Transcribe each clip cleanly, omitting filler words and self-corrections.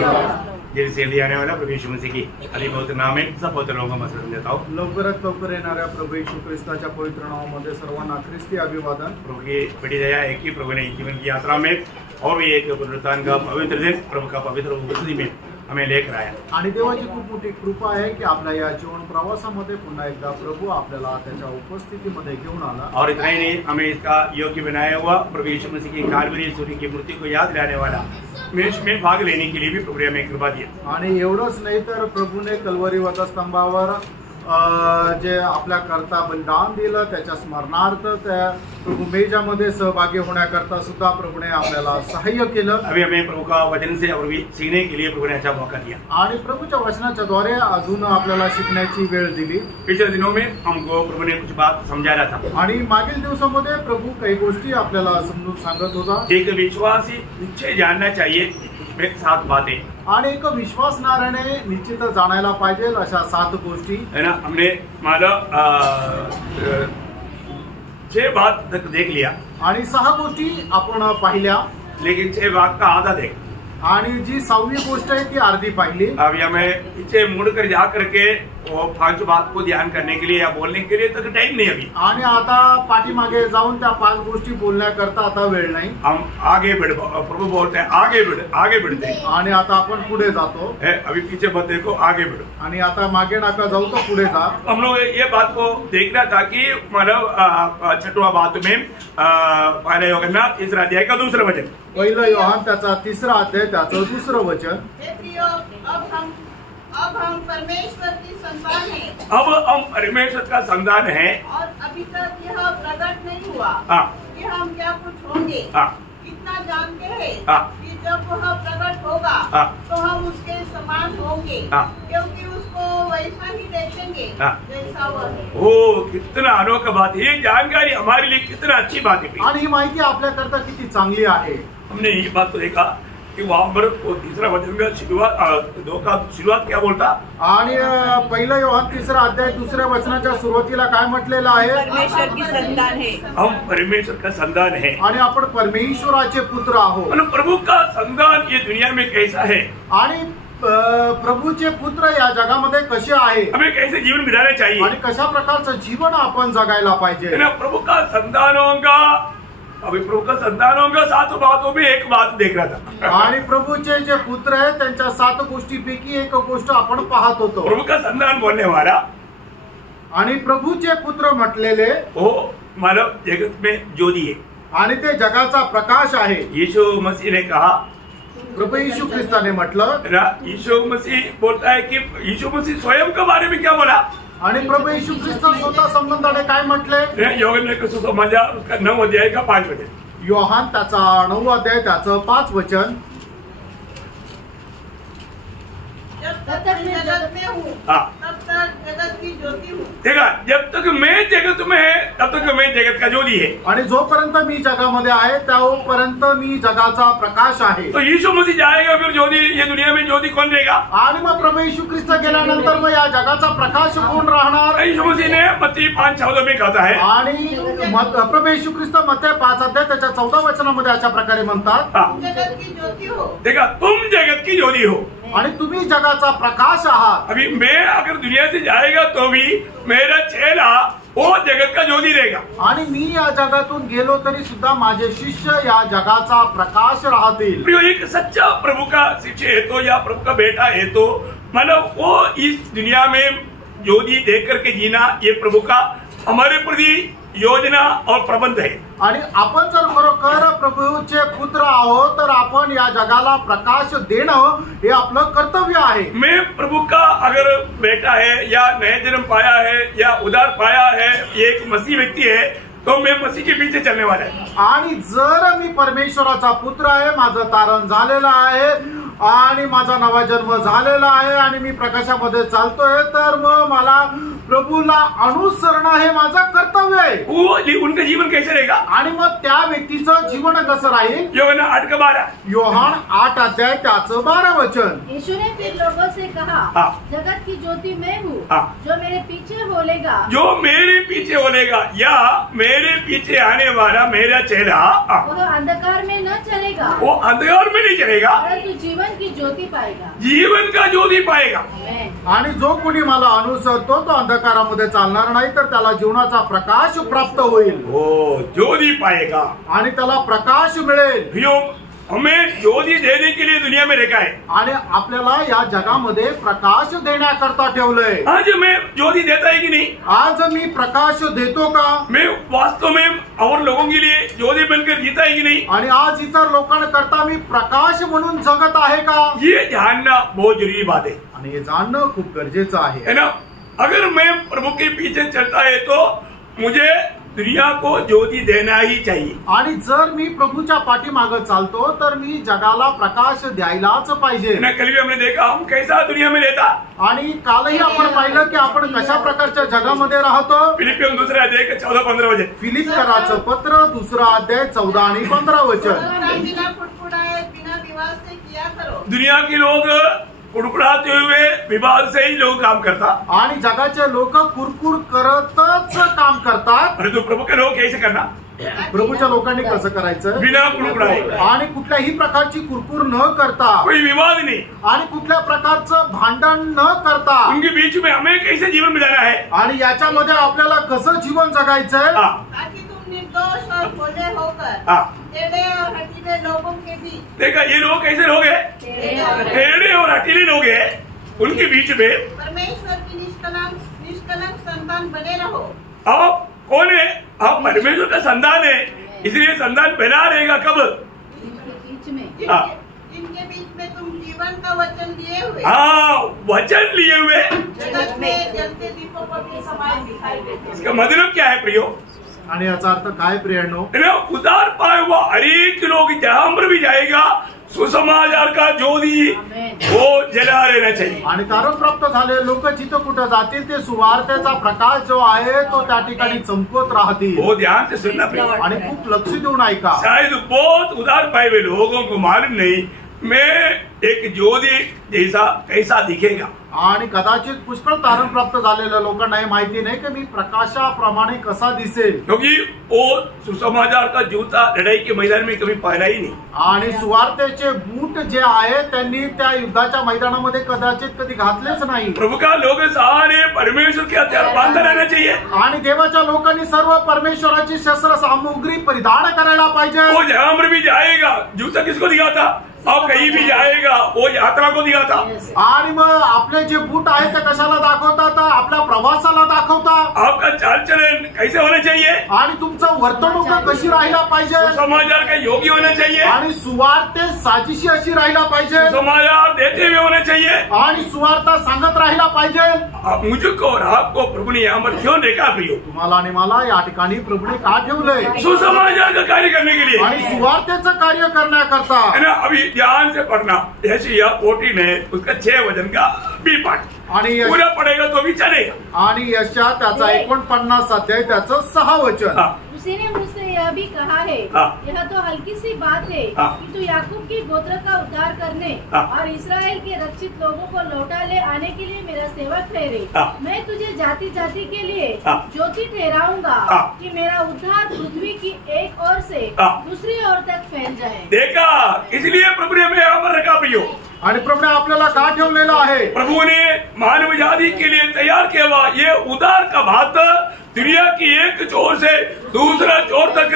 जल्दी आने वाला प्रभु यीशु मसीह की अली बहुत नाम है सब पवित्र लोगों को मसलन देता हूँ। लवकरात लवकर येणाऱ्या प्रभु येशू ख्रिस्ताच्या पवित्र नावामध्ये सर्वांना ख्रिस्ती अभिवादन। प्रभु की बड़ी दया है कि प्रभु ने जीवन की यात्रा में और भी एक पुनरुत्थान का पवित्र दिन प्रभु का पवित्र उपस्थिति में हमें लेकर आया आणि देवाची खूप मोठी कृपा आहे की आपल्या या जीवन प्रवासामध्ये पुन्हा एकदा प्रभु आपल्याला त्याच्या उपस्थितीमध्ये घेऊन आला। और इतना ही नहीं, हमें इसका योग्य बनाया हुआ प्रभु यीशु मसीह की कालवरी सूर्य की मूर्ति को याद दिलाने वाला में भाग लेने के लिए भी प्रभु ने हमें कृपा दिया। आणि एवढंच नाही तर प्रभूने कल्वरी वधस्तंभावर जे आपल्या करता बलिदान दिलं त्याच्या स्मरणार्थ त्या प्रभु मेजामध्ये सहभागी होण्याकरता सुद्धा प्रभूने आपल्याला सहाय्य केलं। अभी हमें प्रभु का वचन से और भी सीखने के लिए प्रभु ने अच्छा मौका दिया आणि प्रभूच्या वचनाच्या द्वारे अजून आपल्याला शिकण्याची वेळ दिली। पिछले दिनों में हमको प्रभु ने कुछ बात समझाया था आणि मागील दिवसामध्ये प्रभू काही गोष्टी आपल्याला समजून सांगत होता। एक विश्वासी निश्चय जानना चाहिए में 7 बातें आणि एक विश्वासणाऱ्याने निश्चित जाणायला पाहिजे अशा 7 गोष्टी है ना। हमने मानो 6 बात तक देख लिया आणि 6 गोष्टी आपण पाहिल्या, लेकिन 6 बात का आधा देख आणि जी 6वी गोष्ट आहे ती अर्धी पाहिली। अभी हमें पीछे मुड़कर जा करके वो 5 बात को ध्यान करने के लिए या बोलने के लिए तक टाइम नहीं अभी। आणि आता पाठीमागे जाऊन त्या 5 गोष्टी बोलण्याकरता आता वेळ नाही। हम आगे बढ़, प्रभु बोलते हैं आगे बढ़ते हैं। आणि आता आपण पुढे जातो। अभी पीछे मत देखो, आगे बढ़ो। आणि आता मागे नका जाऊ तो पुढे जा। हम लोग ये बात को देखना था कि मतलब 6वां बात में पहले योहन्ना 3 अध्याय का 2रा वचन, पहिलं योहान त्याचा 3रा अध्याय त्याचं 2रं वचन। अब हम परमेश्वर की संतान हैं। अब हम परमेश्वर का संतान है और अभी तक यह प्रकट नहीं हुआ कि हम क्या कुछ होंगे। इतना जानते हैं कि जब वह प्रकट होगा तो हम उसके समान होंगे, क्योंकि उसको वैसा ही देखेंगे जैसा वह है। ओ कितना अनोखा बात है, ये जानकारी हमारे लिए कितना अच्छी बात है आणि ही माहिती आपल्याकरता किती चांगली आहे। हमने ये बात तो देखा कि वहां पर वो 3रा वचन का शुरुआत क्या बोलता। आणि पहिलं योहान 3रा अध्याय 2ऱ्या वचनाच्या सुरुवातीला काय म्हटलेलं आहे? परमेश्वर की संतान है। हम परमेश्वर का संतान है आणि आपण परमेश्वराचे पुत्र आहोत। मतलब प्रभु का संतान ये दुनिया में कैसा है, आणि प्रभूचे पुत्र या जगामध्ये कसे आहे, हमें कैसे जीवन बिताना चाहिए आणि कशा प्रकारचं जीवन आपण जगायला पाहिजे। प्रभु का संतानों का, अभी प्रभु का संतानों का 7 बातों में एक बात देख रहा था। आणि प्रभूचे जे पुत्र आहे त्यांच्या 7 गोष्टीपैकी एक गोष्ट आपण पाहत होतो। प्रभु का संतान बोलने वाला आणि प्रभूचे पुत्र म्हटलेले वो मानव जगत में ज्योति है आणि ते जगाचा प्रकाश आहे। यीशु मसीह ने कहा, प्रभू यीशु ख्रिस्ताने म्हटलं, यीशु मसीह बोलता है कि यीशु मसीह स्वयं के बारे में क्या बोला, आणि प्रभू यीशु ख्रिस्त स्वतः संबंधाने काय म्हटले। योहन्ना ने कसं समझा उसका 9 अध्याय का 5 वचन, योहान त्याचा 9 अध्याय त्याचं 5 वचन। जब तक मैं जगत में हूँ तब तक जगत की ज्योति हूँ। देखा, जब तक मैं जगत में है तब तक मैं जगत का ज्योति है। आणि जोपर्यंत मी जगामध्ये आहे तोपर्यंत मी जगाचा प्रकाश आहे। तो यीशु मसीह जाएगा फिर ज्योति, ये दुनिया में ज्योति कौन देगा। आणि मग प्रभू यीशु ख्रिस्त गेल्यानंतर मग या जगाचा प्रकाश कोण राहणार। यीशु मसीह ने मत्ती 5:14 में कहा है आणि प्रभू यीशु ख्रिस्त मत्ती 5 अध्याय त्याच्या 14 वचनामध्ये अशा प्रकारे म्हणतात, जगत की ज्योति हो। देखा, तुम जगत की ज्योति हो आणि तुम्ही जगाचा प्रकाश आहात। अभी मैं अगर दुनिया से जाएगा तो भी मेरा चेला वो जगत का ज्योति रहेगा। आणि मी या जगातून गेलो तरी सुद्धा माझे शिष्य या जगाचा प्रकाश राहतील। प्रियो, एक सच्चा प्रभु का शिष्य है तो या प्रभु का बेटा है तो मतलब वो इस दुनिया में ज्योति देख करके जीना, ये प्रभु का हमारे प्रति योजना और प्रबंध है। आणि आपण जर खरोखर प्रभूचे पुत्र आहोत तर आपण या जगाला प्रकाश देणं हे आपलं कर्तव्य आहे। मैं प्रभु का अगर बेटा है या नया जन्म पाया है या उद्धार पाया है, ये एक मसीह व्यक्ति है तो मैं मसीह के पीछे चलने वाला है। आणि जर मी परमेश्वराचा पुत्र आहे, माझं तारण झालेलं आहे आणि माझा नवा जन्म झालेला आहे आणि मी प्रकाशामध्ये चालतोय, तर मग मला प्रभूला अनुसरणं हे माझं कर्तव्य आहे। उनका जीवन कैसे रहेगा आणि मग त्या व्यक्तीचं जीवन कसं राहील। योहान 8:12 योहान 8 अध्याय त्याचं 12 वचन। यीशु ने फिर लोगों से कहा, जगत की ज्योति मैं हूँ, जो मेरे पीछे होलेगा, जो मेरे पीछे होलेगा या मेरे पीछे आने वाला मेरा चेला वह अंधकार में न चलेगा, वो अंधकार में नहीं चलेगा, परंतु जीवन की ज्योति पाएगा, जीवन का ज्योति पाएगा। आमेन। आणि जो कोणी मला अनुसरतो तो अंधकारामध्ये चालणार नाही, तर त्याला जीवनाचा प्रकाश प्राप्त होईल वो ज्योति पाएगा। आणि त्याला प्रकाश मिळेल। प्रियो, हमें ज्योति देने के लिए दुनिया में रखा है। आणि आपल्याला या जगामध्ये प्रकाश देण्याकरता ठेवलंय। आज मैं ज्योति देता है कि नहीं? आज मी प्रकाश देतो का? मैं वास्तव में और लोगों के लिए ज्योति बनकर जीता है कि नहीं? आणि आज इतर लोकांकरता मी प्रकाश म्हणून जगत आहे का? ये जानना बहुत जरूरी बात है, आणि हे जाणणं खूप गरजेचं आहे, है ना? अगर मैं प्रभु के पीछे चलता है तो मुझे दुनिया को ज्योति देना ही चाहिए। आणि जर मी प्रभूच्या पाठीमागे चालतो तर मी जगाला प्रकाश द्यायलाच पाहिजे। ना कल भी हमने देखा हम कैसा दुनिया में रहता। आणि कालही आपण पाहिलं की आपण कशा प्रकारच्या जगामध्ये राहतो। फिलिपियन दूसरा अध्याय के 14-15 वचन। फिलिप्पियराचं पत्र 2 अध्याय 14 आणि 15 वचन। बिना कुड़कुड़ाए बिना विवाद से किया करो। दुनिया के लोग कुड़कुड़ाते हुए विवाद से ही लोग काम करता, आणि जगाचे लोक कुरकुर करतच काम करतात। परंतु प्रभु के लोग कैसे करना? प्रभूच्या लोकांनी कसं करायचं? बिना कुड़कुड़ाए, आणि कुठल्याही प्रकारची कुरकुर न करता कोई विवाद नहीं, आणि कुठल्या प्रकारचं भांडण न करता उनके बीच में हमें कैसे जीवन बिताना है। आणि याच्यामध्ये आपल्याला कसं जीवन जगायचंय? ताकि तुम निर्दोष और भोले होकर टेढ़े और हठीले लोगों के बीच। देखा ये लोग कैसे लोग हैं? टेढ़े और हठीले लोग हैं, उनके बीच में परमेश्वर की निष्कलंक संतान बने रहो। आप कौन है? आप परमेश्वर का संतान है, इसलिए संतान बना रहेगा कब? इनके बीच में, इनके बीच में तुम जीवन का वचन लिए हुए, वचन लिए हुए जगत में जलते दीपों पर भी समान दिखाई देते। इसका मतलब क्या है प्रियो? आणि याचा अर्थ काय प्रियांनो? उदार पाए हुआ हरेक लोग जहां पर भी जाएगा सुसमाचार का ज्योति वो जला रहना चाहिए। आणि तारण प्राप्त झाले लोक जिथं कुठं जातील ते सुवार्तेचा प्रकाश जो आहे तो त्या ठिकाणी चमकत राहतील। वो ध्यान से सुनना प्रियो, आणि खूप लक्ष देऊन ऐका। शायद बहुत उदार पाए हुए लोगों को मालूम नहीं मैं एक ज्योति जैसा कैसा दिखेगा। आणि कदाचित पुष्कळ तारण प्राप्त झालेल्या लोकांना हे माहिती नाही की मी प्रकाशाप्रमाणे कसा दिसेल, क्योंकि वो सुसमाचार का जूता लड़ाई के मैदान में कभी पहना ही नहीं। आणि सुवार्तेचे बूट जे आहे त्यांनी त्या युद्धाच्या मैदानामध्ये कदाचित कधी घातलेच नाही। प्रभु का लोग सारे परमेश्वर के हथियार बांधे रहना चाहिए। आणि देवाच्या लोकांनी सर्व परमेश्वराची शस्त्र सामुग्री परिधान करायला पाहिजे। वो जहां पर भी जाएगा जूता किसको दिखाता? और कहीं भी जाएगा वो यात्रा को दिखाता। आणि मग आपले जे बूट आहे ते कशाला दाखवतात? आपल्या प्रवासाला दाखवतात। आपका चाल चलन कैसे होना चाहिए? आणि तुमचं वर्तणूक कशी राहिला पाहिजे? समाचार का योगी होना चाहिए। आणि सुवार्ते साजिशी अशी राहिला पाहिजे। समाचार देते हुए होना चाहिए। आणि सुवार्ता सांगत राहिला पाहिजे। मुझको और आपको प्रभु ने यहाँ पर क्यों देखा प्रियो? तुम्हाला आणि मला या ठिकाणी प्रभूने का ठेवलंय? सुसमाचार का कार्य करने के लिए आणि सुवार्तेचं कार्य करण्याकरता। है ना? अभी ध्यान से पढ़ना, यशायाह 14 है उसका 6 वचन का भी पाठ आणि पूरा पढ़ेगा तो भी चलेगा। आणि यशा त्याचा 49 अध्याय त्याचं 6 वचन। उसी ने मुझसे यह भी कहा है, यह तो हल्की सी बात है कि तू याकूब की गोत्र का उद्धार करने और इस्राएल के रक्षित लोगों को लौटा ले आने के लिए मेरा सेवक ठहरे। मैं तुझे जाति जाति के लिए ज्योति ठहराऊंगा कि मेरा उद्धार पृथ्वी की एक ओर से दूसरी ओर तक फैल जाए। देखा, इसलिए प्रभु ने हमें यहाँ पर रखा प्रियो। आणि प्रभूने आपल्याला का ठेवलेलं आहे? प्रभु ने मानव जाति के लिए तैयार किया हुआ ये उदार का भात दुनिया की एक छोर से दूसरा छोर तक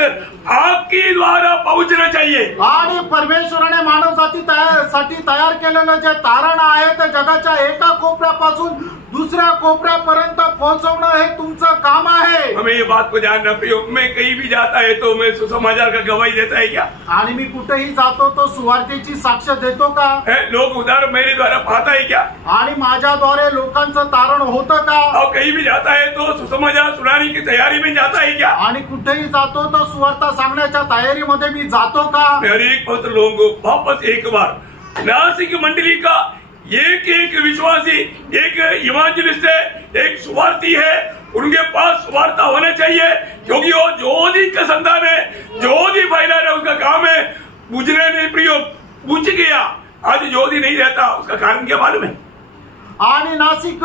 आपकी द्वारा पहुंचना चाहिए। आणि परमेश्वराने मानव जातीसाठी तयार केलेलं जे तारण आहे ते जगाच्या एका कोपऱ्यापासून दुसऱ्या कोपऱ्यापर्यंत पोहोचवणं हे तुमचं काम आहे। हमें ये बात को ध्यान रखियो, मैं कहीं भी जाता है तो मैं सुसमाचार का गवाही देता है क्या? आणि मी कुठेही जातो तो सुवार्तेची साक्ष देतो का? लोग उदार मेरे द्वारा पाता है क्या? आणि माझ्याद्वारे लोकांचं तारण होतं का? और कहीं भी जाता है तो सुसमाचार सुनाने की तैयारी में जाता है क्या? आणि कुठेही जातो तो सुवार्ता सांगण्याच्या तयारीमध्ये मी जातो का? हर एक पवित्र लोगों को वापस एक बार नासिक मंडली का एक एक विश्वासी, एक इवांजलिस्ट है, एक सुवार्थी है, उनके पास वार्ता होना चाहिए, क्योंकि वो ज्योति का संतान है, ज्योति फैलाना उसका काम है। बुझने नहीं प्रियो, बुझ गया, आज ज्योति नहीं रहता, उसका कारण क्या मालूम है? आणि नाशिक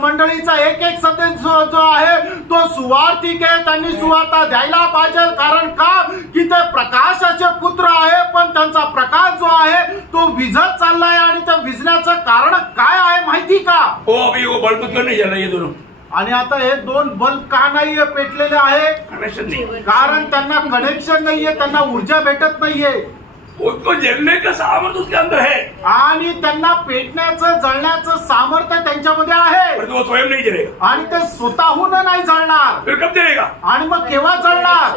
मंडळीचा एक एक सदस्य जो आहे तो सुवार्थिक आहे. त्यांनी सुवार्ता द्यायला पाहिजे. कारण का की ते प्रकाशाचे पुत्र आहे, पण त्यांचा प्रकाश जो आहे तो विझत चाललाय. आणि त्या विझण्याचं कारण काय आहे माहिती का? अभी वो बल्ब क्यों नहीं जल रहा ये दोनों? आणि आता हे दोन बल्ब का नाही पेटलेले आहे? कनेक्शन नहीं. कारण त्यांना कनेक्शन नाहीये, त्यांना ऊर्जा भेटत नाहीये. उसको जलने का सामर्थ्य उसके अंदर है, आणि त्यांना पेटण्याचं जळण्याचं सामर्थ्य त्यांच्यामध्ये आहे, पर वो स्वयं नहीं जलेगा. आणि ते स्वतःहून नाही जळणार. फिर कब जलेगा? आणि मग केव्हा जळणार?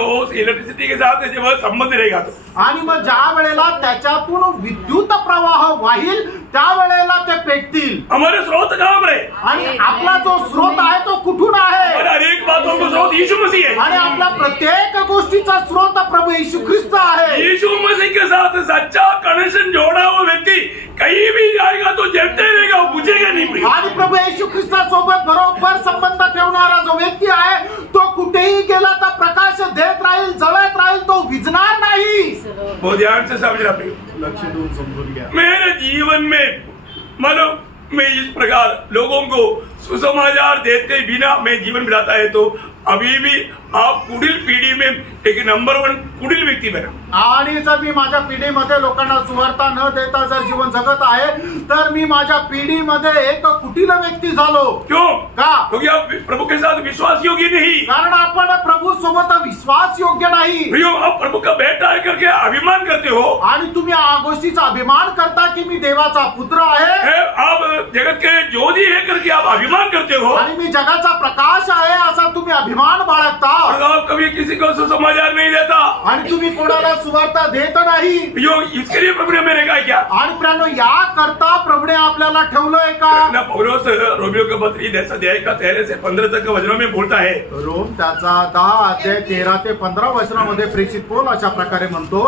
वो इलेक्ट्रिसिटी के साथ जब संबंध रहेगा तो. आणि मग ज्या वेळेला त्याच्यातून विद्युत प्रवाह वाहील त्यावेळेला ते पेटतील. हमारे स्रोत कहाँ पर है? आणि आपला जो स्रोत आहे तो कुठून आहे? और हर एक बातों को स्रोत यीशु मसीह है. आणि आपला प्रत्येक गोष्टीचा स्रोत प्रभू येशू ख्रिस्त आहे. यीशु मसीह के साथ सच्चा कनेक्शन जोड़ा हुआ व्यक्ति कहीं भी जाएगा तो जलते रहेगा, वो बुझेगा नहीं. आणि प्रभू येशू ख्रिस्तासोबत बरोबर संबंध ठेवणारा जो व्यक्ती आहे तो कुठेही गेला तर प्रकाश देत राहील, जळत राहील, तो विझणार नाही. बहुत ध्यान से समझना प्रिय. लक्ष देऊन समजून घ्या. मेरे जीवन में मानो मैं इस प्रकार लोगों को सुसमाचार देते बिना मैं जीवन बिताता है तो अभी भी आप पुढील पिढी में एक नंबर 1 पुढील व्यक्ती बना. आणि जर मी माझ्या पिढीमध्ये लोकांना सुवार्ता न देता जर जीवन जगत आहे तर मी माझ्या पिढीमध्ये एक कुटील व्यक्ती झालो. क्यों? का? क्योंकि आप प्रभु के साथ विश्वास योग्य नहीं. कारण आपण प्रभू सोबत विश्वास योग्य नाही. प्रियो, आप प्रभु का बेटा है करके अभिमान करते हो. आणि तुम्ही या गोष्टीचा अभिमान करता की मी देवाचा पुत्र आहे. आप जगत के ज्योति है करके आप अभिमान करते हो. आणि मी जगाचा प्रकाश आहे असा तुम्ही अभिमान बाळगता. और आप कभी किसी को सुसमाचार नहीं देता. आणि तुम्ही कोणाला सुवार्ता देत नाही. प्रियो, इसके लिए प्रभु ने मेरे कहा क्या? आणि प्रियानो, या करता प्रभुने आपल्याला ठेवलंय का? पौलोस रोमियो के पत्र 10 अध्याय का 13 से 15 तक के वचनों में बोलता है. रोम त्याचा 10 अध्याय 13 ते 15 वचनामध्ये प्रेषित पौल अशा प्रकारे म्हणतो,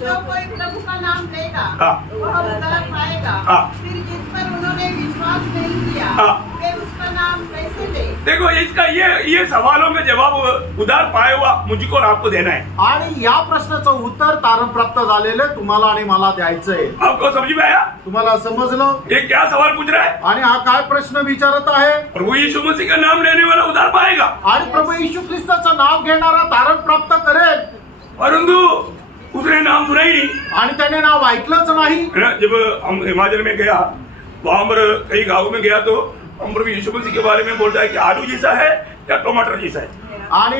जो कोई प्रभु का नाम लेगा वह उद्धार पाएगा. फिर जिस पर उन्होंने विश्वास नहीं किया वे उसका नाम कैसे ले? देखो, इसका ये सवालों का जवाब उधार पाया हुआ मुझको और आपको देना है. आणि या प्रश्नाचं उत्तर तारण प्राप्त झालेले तुम्हाला आणि मला द्यायचंय. आपको समझ में आया? तुम्हाला समजलं? ये क्या सवाल पूछ रहा है? आणि हा काय प्रश्न विचारत आहे? प्रभु यीशु मसीह का नाम लेने वाला उधार पाएगा. आणि प्रभू येशू ख्रिस्ताचं नाव घेणारा तारण प्राप्त करेल. परंतु उसने नाम सुना ही नहीं. आणि त्याने नाव ऐकलंच नाही. जब हम हिमाचल में गया, वहां पर कई गाँव में गया तो हम प्रभु यीशु मसीह के बारे में बोलता है कि आलू जैसा है या टमाटर जैसा है. आणि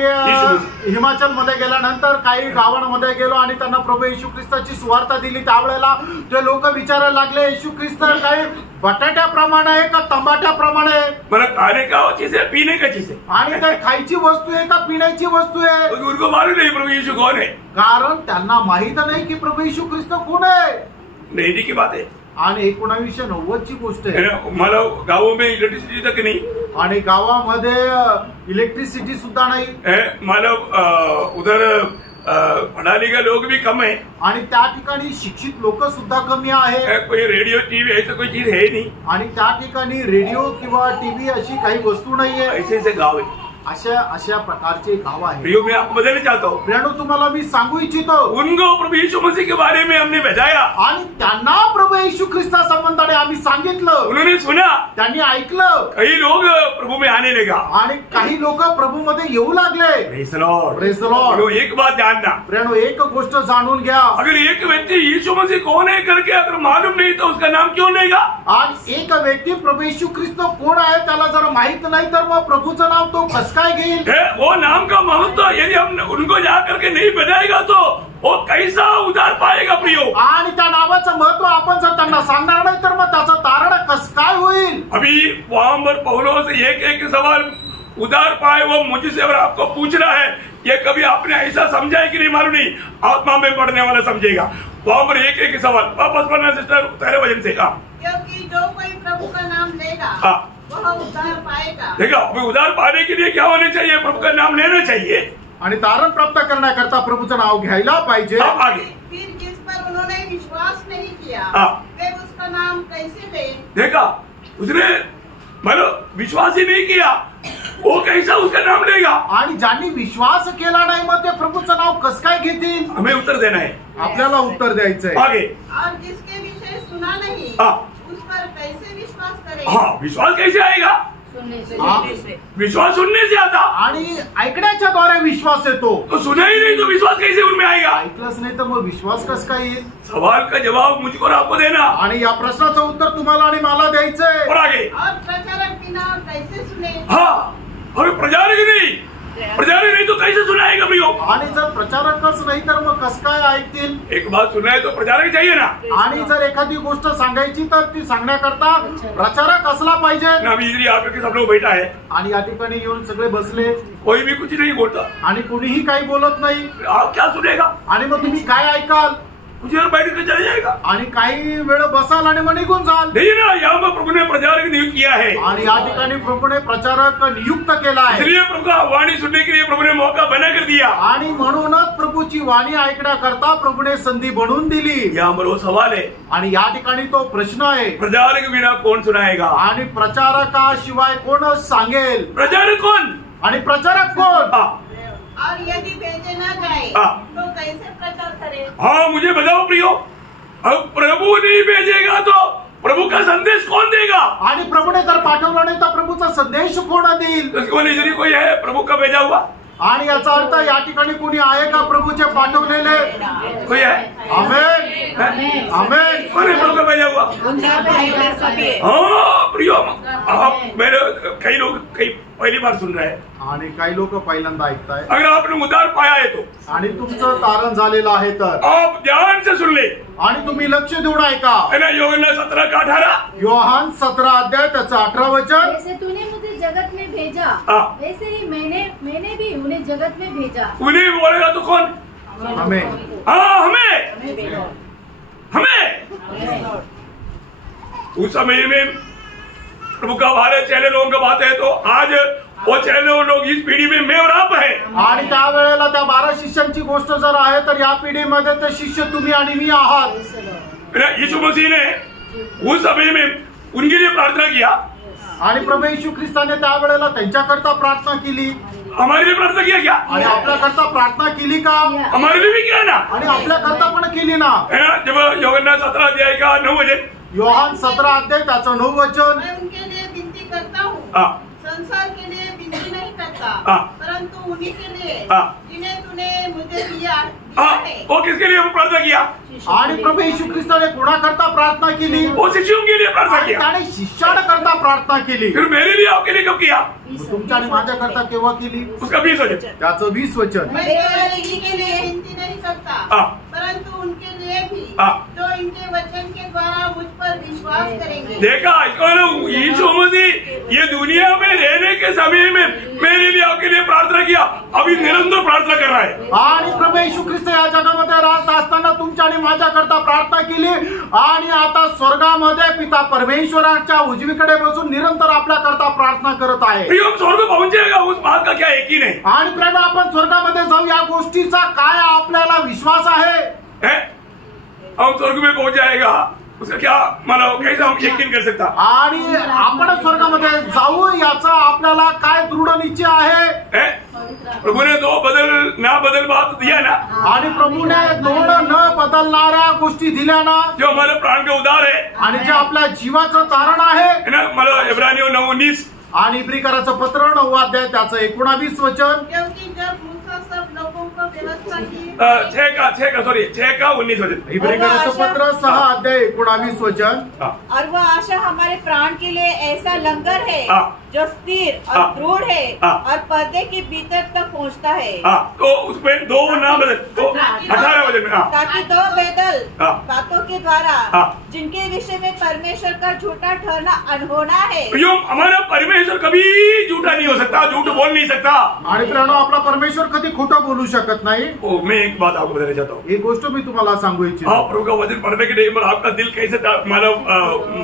हिमाचल मध्ये गेल्यानंतर काही गावांमध्ये गेलो आणि त्यांना प्रभू येशू ख्रिस्ताची सुवार्ता दिली. त्यावेळेला ते लोक विचारायला लागले, येशू ख्रिस्त काही बटाट्याप्रमाणे आहे का टमाट्याप्रमाणे? मला खाने का चीज है, पीने का चीज है. आणि ते खायची वस्तू आहे का पिण्याची वस्तू आहे? उनको मालूम नहीं प्रभु यीशु कौन है. कारण त्यांना माहित नाही की प्रभू येशू ख्रिस्त कोण आहे. नहीं की बात है. आणि 1990 ची गोष्ट आहे. मला गावों में इलेक्ट्रिसिटी तक नहीं. आणि गावामध्ये इलेक्ट्रिसिटी सुद्धा नाही. मला उधर पढ़ा लिखा लोग भी कम है. आणि त्या ठिकाणी शिक्षित लोक सुद्धा कमी आहे. कोई रेडियो टीवी ऐसा कोई चीज है नहीं. आणि त्या ठिकाणी रेडिओ किंवा टीव्ही अशी काही वस्तू नाहीये. ऐसे गाव है. अशा प्रकारचे गाव आहे. प्रियो, मैं आपको बदलना चाहता हूँ. प्रियानो, तुम्हाला मी सांगू इच्छितो, उनको प्रभु यीशु मसीह के बारे में हमने भेजाया. आणि त्यांना प्रभू येशू ख्रिस्ता संबंधाने आम्ही सांगितलं. उन्होंने सुना, त्यांनी ऐकलं. कई लोग प्रभु में आने लगा. आणि काही लोक प्रभू मध्ये येऊ लागले. Praise the Lord. Praise the Lord. एक बात जानना प्रियानो, एक गोष्ट जाणून घ्या. अगर एक व्यक्ति यीशु मसीह कौन है करके अगर मालूम नहीं तो उसका नाम क्यों लेगा? आज एक व्यक्ती प्रभू येशू ख्रिस्त कोण आहे त्याला जर माहित नाही तर मग प्रभूचं नाव तो कसं काय घेईल? वो नाम का महत्व यदि हम उनको जा करके नहीं बताएगा तो वो कैसा उधार पाएगा प्रियो? आणि त्या नावाचं महत्व आपण जर त्यांना सांगणार नाही तर मग त्याचं तारण कसं काय होईल? अभी वहां पर पौलोस एक सवाल उधार पाए वो मुझसे और आपको पूछ रहा है. ये कभी आपने ऐसा समझा है कि नहीं मालूम नहीं. आत्मा में पढ़ने वाला समझेगा. वहां पर एक सवाल वापस पढ़ना सिस्टर, पहले वचन से. क्योंकि जो कोई प्रभु का नाम लेगा वह उद्धार पाएगा. देखो, उद्धार पाने के लिए क्या होना चाहिए? प्रभु का नाम लेना चाहिए. आणि तारण प्राप्त करण्याकरता प्रभूचं नाव घ्यायला पाहिजे. आगे. फिर जिस पर उन्होंने विश्वास नहीं किया वे उसका नाम कैसे ले? देखा, उसने मतलब विश्वास ही नहीं किया, वो कैसा उसका नाम लेगा? आणि ज्यांनी विश्वास केला नाही मग ते प्रभूचं नाव कसं काय घेतील? हमें उत्तर देना है. आपल्याला उत्तर द्यायचंय. आगे. और जिसके विषय सुना नहीं उस पर कैसे विश्वास करेगा? हाँ, विश्वास कैसे आएगा? विश्वास सुनने से आता, आणि ऐकण्याच्या द्वारे विश्वास येतो. तो सुना ही नहीं तो विश्वास कैसे उनमें आएगा? ऐकलंच नाही तर मग विश्वास कसं काय येईल? सवाल का जवाब मुझको और आपको देना. आणि या प्रश्नाचं उत्तर तुम्हाला आणि मला द्यायचंय. और आगे, और प्रचारक बिना कैसे सुने? हाँ, और प्रचारक नहीं तो कैसे सुनाएगा भैया? आणि जर प्रचारकच नाही तर मग कसं काय ऐकतील? एक बात सुनाए तो प्रचारक चाहिए ना. आणि जर एखादी गोष्ट सांगायची तर ती सांगण्याकरता प्रचारक असला पाहिजे. ना अभी इधर आकर के सब लोग बैठा है, आणि या ठिकाणी येऊन सगळे बसले, कोई भी कुछ नहीं बोलता. आणि कोणीही काही बोलत नाही. आप क्या सुनेगा? आणि मग तुम्ही काय ऐकाल? कुछ देर बैठ के चले जाएगा. आणि काही वेळ बसाल आणि मग निघून जाल. नहीं ना, यहाँ पर प्रभु ने प्रचारक नियुक्त किया है. आणि या ठिकाणी प्रभूने प्रचारक नियुक्त केला आहे. इसलिए प्रभु का वाणी सुनने के लिए प्रभु ने मौका बना कर दिया. आणि म्हणूनच प्रभूची वाणी ऐकण्याकरता प्रभूने संधी बनवून दिली. यहाँ पर वो सवाल है, आणि या ठिकाणी तो प्रश्न आहे, प्रचारक बिना कौन सुनाएगा? आणि प्रचारकाशिवाय कोण सांगेल? प्रचारक कौन? आणि प्रचारक कोण? और यदि भेजे न जाए तो कैसे प्रचार करे? हाँ, मुझे बताओ प्रियो, अब प्रभु नहीं भेजेगा तो प्रभु का संदेश कौन देगा? आणि प्रभूने जर पाठवलं नाही तर प्रभूचा संदेश कोण देईल? कोई है प्रभु का भेजा हुआ? आणि याचा अर्थ या ठिकाणी कोणी आहे का प्रभूचे पाठवलेले? कोई है? आमेन, आमेन. कौन है प्रभु का भेजा हुआ? हाँ प्रियो, आप मेरे कई लोग पहली बार सुन रहे हैं. आणि काही लोक पहिल्यांदा ऐकताय. अगर आपने उद्धार पाया है तो, आणि तुमचं तारण झालेलं आहे तर आप ध्यान से सुन ले. आणि तुम्ही लक्ष देऊन ऐका. है ना, यूहन्ना 17:18. योहान 17 अध्याय त्याचं 18 वचन. जैसे तूने मुझे जगत में भेजा, वैसे ही मैंने भी उन्हें जगत में भेजा. उन्हें बोलेगा तो कौन? हमें. हाँ, हमें. उस समय में प्रभु का 12 चेले लोगों का बात है, तो आज वो चेले लोग इस पीढ़ी में मैं और आप है. आणि त्यावेळेला त्या 12 शिष्यांची गोष्ट जर आहे तर या पिढीमध्ये ते शिष्य तुम्ही आणि मी आहात. यीशु मसीह ने उस समय में उनके लिए प्रार्थना किया. आणि प्रभू येशू ख्रिस्ताने त्यावेळेला त्यांच्याकरता प्रार्थना केली. हमारे लिए प्रार्थना किया क्या? आणि आपल्याकरता प्रार्थना केली का? हमारे लिए भी किया ना. आणि आपल्याकरता पण केली ना. है ना, जब यूहन्ना 17 अध्याय का 9 वचन. योहान 17 अध्याय त्याचं 9 वचन. मैं उनके लिए विनती करता हूँ, संसार के लिए विनती नहीं करता, परंतु उन्हीं के लिए जिन्हें तूने मुझे दिया है. वो किसके लिए प्रार्थना किया? आणि प्रभू येशू ख्रिस्ताने कोणाकरता प्रार्थना केली? वो शिष्यों के लिए प्रार्थना किया. त्याने शिष्यांकरता प्रार्थना केली. फिर मेरे लिए आपके लिए कब किया? तुमच्या आणि माझ्याकरता केव्हा केली? उसका 20 वचन. त्याचं 20 वचन. मैं केवल इन्हीं के लिए विनती नहीं करता, परंतु उनके लिए भी जो इनके वचन के द्वारा मुझ पर विश्वास करेंगे. देखा, यीशु मसीह ये दुनिया में रहने के समय में मेरे लिए आपके लिए प्रार्थना किया, अभी निरंतर प्रार्थना कर रहा है. आणि प्रभू येशू ख्रिस्त या जगामध्ये राहत असताना तुमच्या आणि माझ्याकरता प्रार्थना केली. आणि आता स्वर्गामध्ये पिता परमेश्वराच्या उजवीकडे बसून निरंतर आपल्याकरता प्रार्थना करत आहे. हम स्वर्ग पहुंचेगा, उस बात का क्या यकीन है? आणि प्रेम आपण स्वर्गामध्ये जाऊ या गोष्टीचा काय आपल्याला विश्वास आहे? हम स्वर्ग में पहुंच जाएगा, उसका क्या मतलब कैसे हम यकीन कर सकता? आणि आपण स्वर्गामध्ये जाऊ याचा आपल्याला काय दृढ निश्चय आहे? प्रभु ने 2 बदल बात दिया ना. आणि प्रभूने 2 न बदलणाऱ्या गोष्टी दिल्या ना. जो हमारे प्राण का उद्धार है, आणि जे आपल्या जीवाचं तारण आहे ना, मतलब इब्रानियों 9:19. आणि इब्रिकराचं पत्र 9 अध्याय त्याचं 19 वचन. क्योंकि जब मूसा सब लोगों को व्यवस्था की 6 का 19 वचन. इब्रिकराचं पत्र 6 अध्याय 19 वचन. और वह आशा हमारे प्राण के लिए ऐसा लंगर है जो स्थिर और दृढ़ है और पर्दे के भीतर तक पहुंचता है. तो उसमें 2 ना बदल, तो 18 वचन में. ताकि 2 बदल बातों के द्वारा जिनके विषय में परमेश्वर का झूठा ठहरना अनहोना है. हमारा परमेश्वर कभी झूठा नहीं हो सकता, झूठ बोल नहीं सकता. आणि प्रियानो, आपला परमेश्वर कधी खोटं बोलू शकत नाही. मैं एक बात आपको बताना चाहता हूँ. एक गोष्ट मी तुम्हाला सांगू इच्छितो. प्रभु का वचन पढ़ने के टाइम पर आपका दिल कैसे मतलब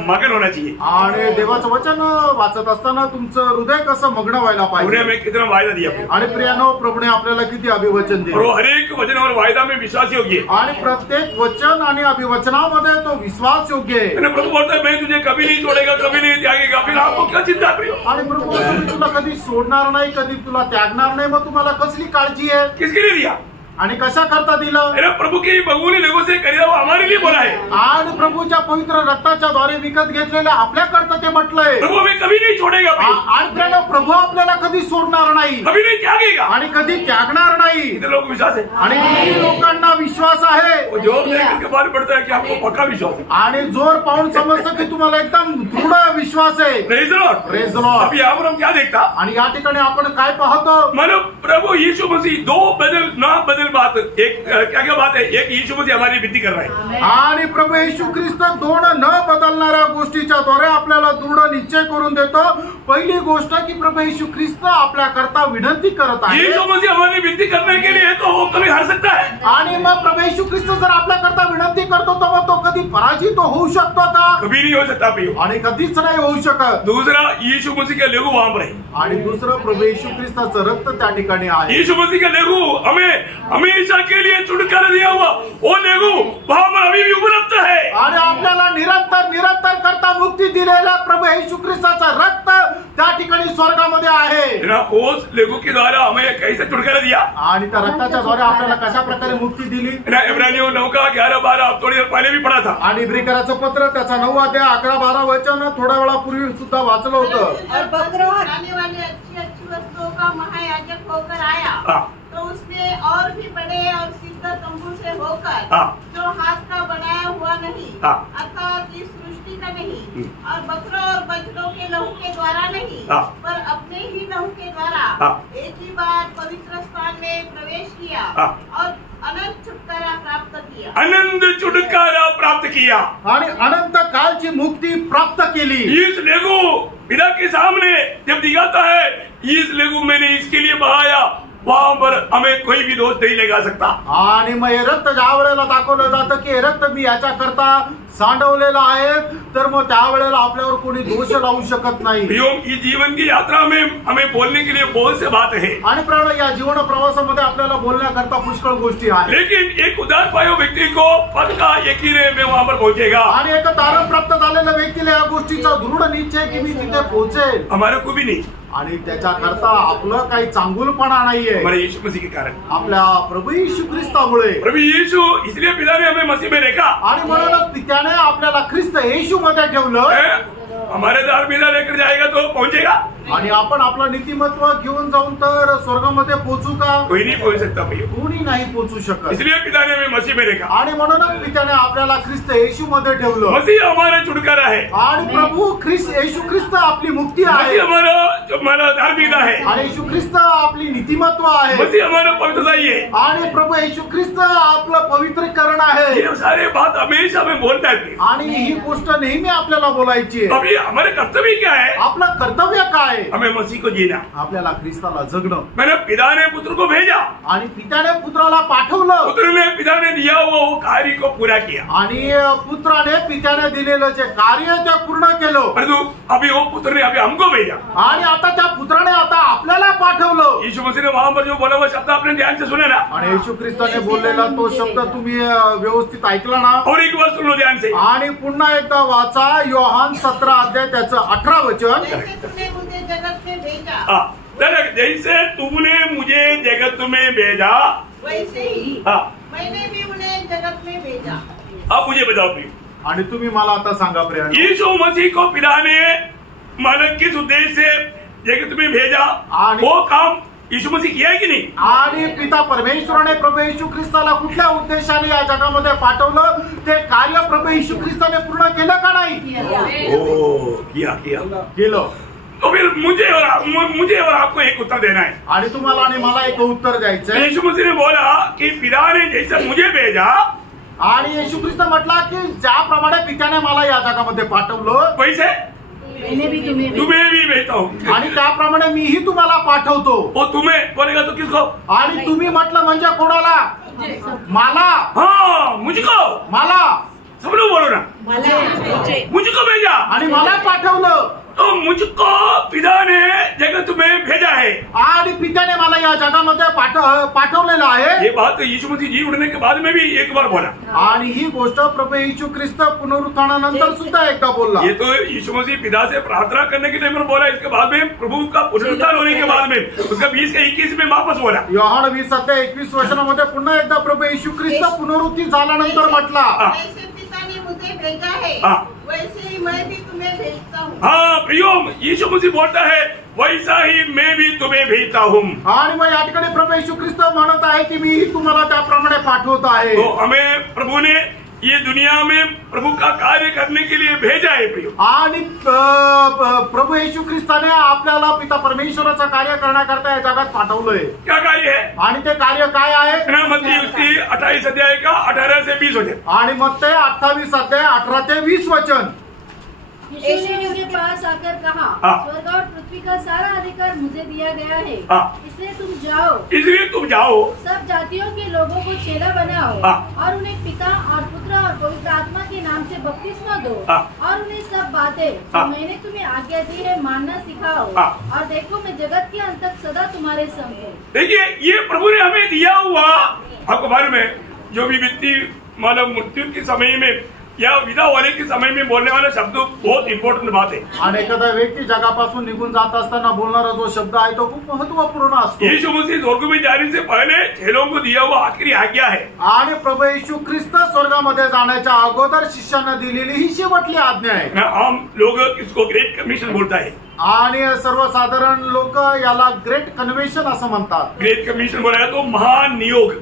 मगन होना चाहिए. आणि देवाचं वचन वाचत असताना तुमचं हृदय कसं मग्न व्हायला पाहिजे. में कितना वायदा दिया. आणि प्रियानो, प्रभूने आपल्याला किती अभिवचन दिले. हर एक वचन और वायदा में विश्वास योग्य है. आणि प्रत्येक वचन आणि अभिवचनामध्ये तो विश्वास योग्य आहे. प्रभु बोलता है, मैं तुझे कभी नहीं छोड़ेगा, कभी नहीं त्यागेगा. फिर आपको क्या चिंता प्रियो? आणि प्रभू तुला कधी सोडणार नाही, कधी तुला त्यागणार नाही. मग तुम्हाला कसली काळजी आहे? किसके लिए दिया? आणि कशा करता दिलं? मेरा प्रभु के बगुनी लोगों से खरीदा वो हमारे लिए बोला है। आणि प्रभूच्या पवित्र रक्ताच्या द्वारे विकत घेतलेल्या आपल्याकरता ते म्हटलंय। प्रभु हमें कभी नहीं छोड़ेगा भाई। आणि प्रिय प्रभू आपल्याला कधी सोडणार नाही, कभी नहीं त्यागेगा आणि कधी त्यागणार नाही। इतने लोग विश्वास है आणि किती लोकांना विश्वास आहे? वो जोर देकर के बाहर पड़ता है कि आपको पक्का विश्वास है। आणि जोर पाहून समजतं की तुम्हाला एकदम दृढ विश्वास आहे। Praise the Lord, praise the Lord. अभी यहाँ पर हम क्या देखता? आणि या ठिकाणी आपण काय पाहतो? मानो प्रभु यीशु मसीह दो बदल ना बदल बात, एक क्या बात है? एक यीशु मसीह हमारी विनती कर रहा है आणि प्रभू येशू ख्रिस्त दोन न बदलणाऱ्या गोष्टीच्या द्वारे आपल्याला दृढ निश्चय करून देतो। पहिली गोष्ट की प्रभू येशू ख्रिस्त आपल्या करता विनंती करत आहे। यीशु मसीह हमारी विनती करने के लिए तो वो कभी हार सकता है? आणि मग प्रभू येशू ख्रिस्त जर आपल्या करता विनंती करतो तर मग तो कधी पराजित होऊ शकतो का? कभी नहीं हो सकता प्रियो। आणि कधीच नाही होऊ शकत। दूसरा यीशु मसीह का लहू वहां पर है आणि दुसरं प्रभू येशू ख्रिस्ताचं रक्त त्या ठिकाणी आहे। यीशु मसीह का लहू हमें हमेशा के लिए छुटकारा दिया हुआ वो लहू वहां पर अभी भी उपलब्ध है। आणि आपल्याला निरंतर करता मुक्ती दिलेला प्रभू येशू ख्रिस्ताचं रक्त त्या ठिकाणी स्वर्गामध्ये आहे। ना उस लहू के द्वारा हमें कैसे छुटकारा दिया? आणि त्या रक्ताच्या द्वारे आपल्याला कशा प्रकारे मुक्ती दिली? ना इब्रानियों 9 का 11-12 आप थोड़ी देर पहले भी पढ़ा था। आणि इब्रिकराचं पत्र त्याचा 9 अध्याय 11-12 वचन थोड्या वेळापूर्वी सुद्धा वाचलं होतं। और बकरों आने वाली अच्छी वस्तुओं का महायाजक होकर आया तो उसने और भी बड़े और सिद्ध तंबू से होकर जो हाथ का बनाया हुआ नहीं अर्थात इस सृष्टि का नहीं और बकरों और बछड़ों के लहू के द्वारा नहीं पर अपने ही लहू के द्वारा एक ही बार पवित्र स्थान में प्रवेश किया और अनंत छुटकारा प्राप्त किया। अनंत छुटकारा प्राप्त किया आणि अनंत कालची मुक्ती प्राप्त केली। इस लहू पिता के सामने जब दिखाता है, इस लहू मैंने इसके लिए बहाया, वहां पर हमें कोई भी दोष नहीं लगा सकता। आणि मग हे रक्त ज्या वेळेला दाखवलं जातं की हे रक्त मी याच्या करता सांडवलेलं आहे, तर मग त्यावेळेला आपल्यावर कोणी दोष लावू शकत नाही। इस जीवन की यात्रा में हमें बोलने के लिए बहुत से बात है आणि प्रिय या जीवन प्रवासामध्ये आपल्याला बोलण्याकरता पुष्कळ गोष्टी आहेत, लेकिन एक उदार पायो व्यक्ति को पक्का यकीन है मैं वहां पर पहुंचेगा। आणि एक तारण प्राप्त झालेल्या व्यक्तीला या गोष्टीचा दृढ निश्चय की मी तिथे पोहोचेल। हमारे को भी नहीं, आणि त्याच्याकरता आपलं काही चांगुलपणा नाहीये, हमारे यीशु मसीह के कारण, आपल्या प्रभू येशू ख्रिस्तामुळे। प्रभु यीशु इसलिए पिता ने हमें मसीह में रखा आणि म्हणूनच पित्याने आपल्याला ख्रिस्त येशू मध्ये ठेवलं। हमारे द्वार बिना लेकर जाएगा तो पहुंचेगा, आणि आपण आपलं नीतिमत्व घेऊन जाऊन तर स्वर्गामध्ये पोहोचू का? कोई नहीं पहुंच सकता भैया, कोणी नाही पोहोचू शकत। इसलिए पिता ने हमें मसीह में रखा आणि म्हणूनच पित्याने आपल्याला ख्रिस्त येशू मध्ये ठेवलं। मसीह हमारा छुटकारा है आणि प्रभू ख्रिस्त येशू ख्रिस्त आपली मुक्ती आहे। मसीह हमारा धार्मिकता है आणि येशू ख्रिस्त आपली नीतिमत्व आहे। मसीह हमारा पवित्रता ही है आणि प्रभू येशू ख्रिस्त आपलं पवित्रीकरण आहे। ये सारे बात हमेशा हमें बोलता है। आणि ही गोष्ट नेहमी आपल्याला बोलायची आहे। अभी हमारे कर्तव्य क्या है? आपलं कर्तव्य काय? हमें मसीह को जीना, आपल्याला ख्रिस्ताला जगणं। मैंने पिता ने पुत्र को भेजा आणि पित्याने पुत्राला पाठवलं। पुत्र ने पिता ने दिया हुआ वो कार्य को पूरा किया आणि पुत्राने पित्याने दिलेलं जे कार्य ते पूर्ण केलं। परंतु अभी वो पुत्र ने अभी हमको भेजा आणि आता त्या पुत्राने आता आपल्याला पाठवलं। यीशु मसीह ने वहां पर जो बोला हुआ शब्द आपने ध्यान से सुना ना? आणि येशू ख्रिस्ताने बोललेला तो शब्द तुम्ही व्यवस्थित ऐकला ना? और एक बार सुन लो ध्यान से, आणि पुन्हा एकदा वाचा योहान 17 अध्याय त्याचं 18 वचन। जैसे तुमने मुझे जगत में भेजा जैसे तुमने मुझे जगत में भेजा वैसे ही मैंने भी उन्हें जगत में भेजा। अब मुझे बताओ प्रिय, आणि तुम्ही मला आता सांगा प्रिय, यीशु मसीह को पिता ने मानव किस उद्देश्य से जगत में भेजा? वो काम यीशु मसीह किया है की नाही? आणि पिता परमेश्वराने प्रभू येशू ख्रिस्ताला कुठल्या उद्देशाने या जगामध्ये पाठवलं ते कार्य प्रभू येशू ख्रिस्ताने पूर्ण केलं का नाही? किया केलं। तो फिर मुझे और आपको एक उत्तर देना है। आणि तुम्हाला आणि मला एक उत्तर द्यायचंय। यीशु मसीह ने बोला कि पिता ने जैसे मुझे भेजा, आणि येशू ख्रिस्त म्हटला की ज्याप्रमाणे पित्याने मला या जगामध्ये पाठवलं वैसे तुम्हें भी भेजता हूँ, आणि त्याप्रमाणे मीही तुम्हाला पाठवतो। वो तुम्हें बोलेगा तो किसको? आणि तुम्ही म्हटलं म्हणजे कोणाला? मला। हाँ मुझको, मला। सब लोग बोलो ना, मुझको भेजा आणि मला पाठवलं। तो मुझको पिता ने जगत में भेजा है आणि पित्याने मला या जगामध्ये पाठवलेलं आहे। ये बात यीशु मसीह जी उठने के बाद में भी एक बार बोला आणि ही गोष्ट प्रभू येशू ख्रिस्त पुनरुत्थानानंतर सुद्धा एकदा बोलला। ये तो यीशु मसीह पिता से प्रार्थना करने के टाइम में बोला, इसके बाद में प्रभु का पुनरुत्थान होने के बाद में उसका 20-21 में वापस बोला। योहान 20:21 वचनामध्ये पुन्हा एकदा प्रभु येशू ख्रिस्त पुनरुत्थान झाल्यानंतर म्हटला, जैसे पिता ने मुझे भेजा है वैसे ही मैं भी तुम्हें भेजता हूँ। हाँ प्रियो, यीशु मसीह बोलता है वैसा ही मैं भी तुम्हें भेजता हूँ। आणि मग या ठिकाणी प्रभू येशू ख्रिस्त म्हणत आहे की मी तुम्हाला त्याप्रमाणे पाठवत आहे। तो हमें प्रभु ने ये दुनिया में प्रभु का कार्य करने के लिए भेजा है प्रियो। आणि प्रभु येशू ख्रिस्ताने आपल्याला पिता परमेश्वराचं कार्य करण्याकरता या जगात पाठवलंय। क्या कार्य है? आणि ते कार्य काय आहे? मत्ती उसकी 28 अध्याय का 18 से 20 वचन। आणि मग ते 28 अध्याय 18 ते 20 वचन। यीशु ने उनके पास आकर कहा, स्वर्ग और पृथ्वी का सारा अधिकार मुझे दिया गया है, इसलिए तुम जाओ, सब जातियों के लोगों को चेला बनाओ और उन्हें पिता और पुत्र और पवित्र आत्मा के नाम से बपतिस्मा दो और उन्हें सब बातें जो मैंने तुम्हें आज्ञा दी है मानना सिखाओ, और देखो मैं जगत के अंत तक सदा तुम्हारे संग हूँ। देखिए ये प्रभु ने हमें दिया हुआ, आपको मालूम है जो भी व्यक्ति मानव मृत्यु के समय में या विदा होने के समय में बोलने वाला शब्द बहुत इंपॉर्टेंट बात है। आणि एखादा व्यक्ती जगापासून निघून जात असताना बोलणारा जो शब्द आहे तो खूप महत्वपूर्ण असतो। यीशु मसीह स्वर्ग में जाने से पहले चेलों को दिया हुआ आखिरी आज्ञा है। आणि प्रभू येशू ख्रिस्त स्वर्गामध्ये जाण्याच्या अगोदर शिष्यांना दिलेली ही शेवटली आज्ञा आहे। हम लोग इसको ग्रेट कमिशन बोलता है आणि सर्वसाधारण लोक याला ग्रेट कन्व्हेन्शन असं म्हणतात। ग्रेट कमिशन बोला तो महान नियोग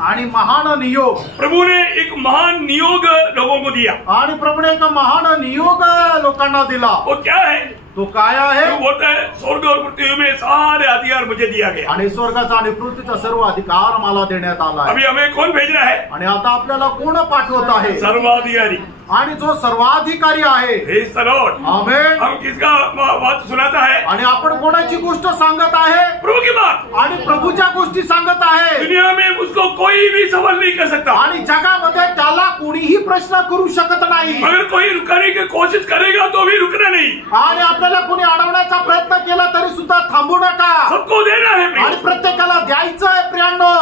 आणि महान नियोग। प्रभु ने एक महान नियोग लोगों को दिया आणि प्रभुने एक महान नियोग लोकांना दिला। वो क्या है? तो काय आहे? तो बोलता है स्वर्ग और पृथ्वी में सारे अधिकार मुझे दिया गया आणि स्वर्गाचा आणि पृथ्वीचा सर्व अधिकार मला देण्यात आला आहे। अभी हमें कौन भेज रहा है? आणि आता आपल्याला कोण पाठवत आहे? सर्वाधिकारी। आणि जो सर्वाधिकारी आहे। Praise the lord. आमेन। हम किसका बात सुनाता है? आणि आपण कोणाची गोष्ट सांगत आहे? प्रभु की बात। आणि प्रभूच्या गोष्टी सांगत आहे। दुनिया में उसको कोई भी सवाल नहीं कर सकता आणि जगामध्ये त्याला कोणीही प्रश्न करू शकत नाही। अगर कोई रुकने की कोशिश करेगा तो भी रुकना नहीं। आणि आपल्याला कोणी अडवण्याचा प्रयत्न केला तरी सुद्धा थांबू नका। सबको देना है आणि प्रत्येकाला द्यायचं आहे प्रियांनो।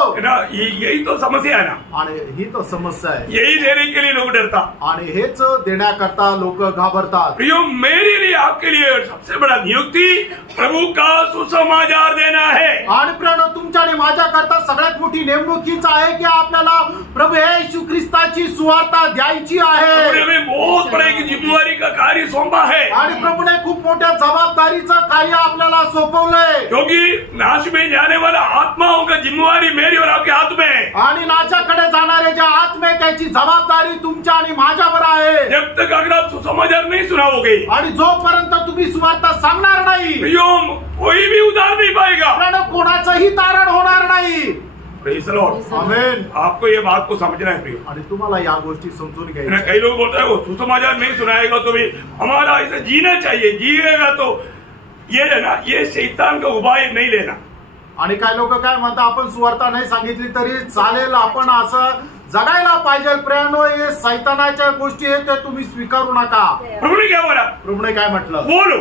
यही तो समस्या है ना। आणि ही तो समस्या आहे। यही देने के लिए लोग डरता आणि हेच देण्याकरता लोक घाबरतात। प्रियो मेरे लिए आपके लिए सबसे बड़ा नियुक्ति प्रभु का सुसमाचार देना है। आणि प्रियांनो तुमच्या आणि माझ्याकरता सगळ्यात मोठी नेमणुकीच आहे की आपल्याला प्रभू येशू ख्रिस्ताची सुवार्ता द्यायची आहे। हमें बहुत बड़े की जिम्मेवारी का कार्य सौंपा है आणि प्रभूने खूप मोठ्या जबाबदारीचं कार्य आपल्याला सोपवलंय। क्योंकि नाश में जाने वाला आत्माओं का जिम्मेवारी मेरी और आपके हाथ में है। आणि नाशाकडे जाणारे ज्या आत्मे त्याची जबाबदारी तुमच्या आणि माझ्यावर आहे। जब तक अगर आप सुसमाचार नहीं सुनाओगे आणि जोपर्यंत तुम्ही सुवार्ता सांगणार नाही कोई भी उधार नहीं पाएगा, कोणाचंही तारण होणार नाही। Praise the lord. आमेन। आपको ये बात को समझना है प्रियो। आणि तुम्हाला या गोष्टी समजून घ्यायच्या। कई लोग बोलते हैं वो सुसमाचार नहीं सुनाएगा तो भी हमारा ऐसा जीना चाहिए, जिएगा तो ये लेना, ये शैतान का उपाय नहीं लेना। आणि काय लोक काय म्हणतात आपण सुवार्ता नाही सांगितली तरी चालेल, आपण असं जगायला पाहिजे। प्रियांनो हे सैतानाच्या गोष्टी आहेत ते तुम्ही स्वीकारू नका। प्रभु ने क्या बोला? प्रभूने काय म्हटलं? बोलो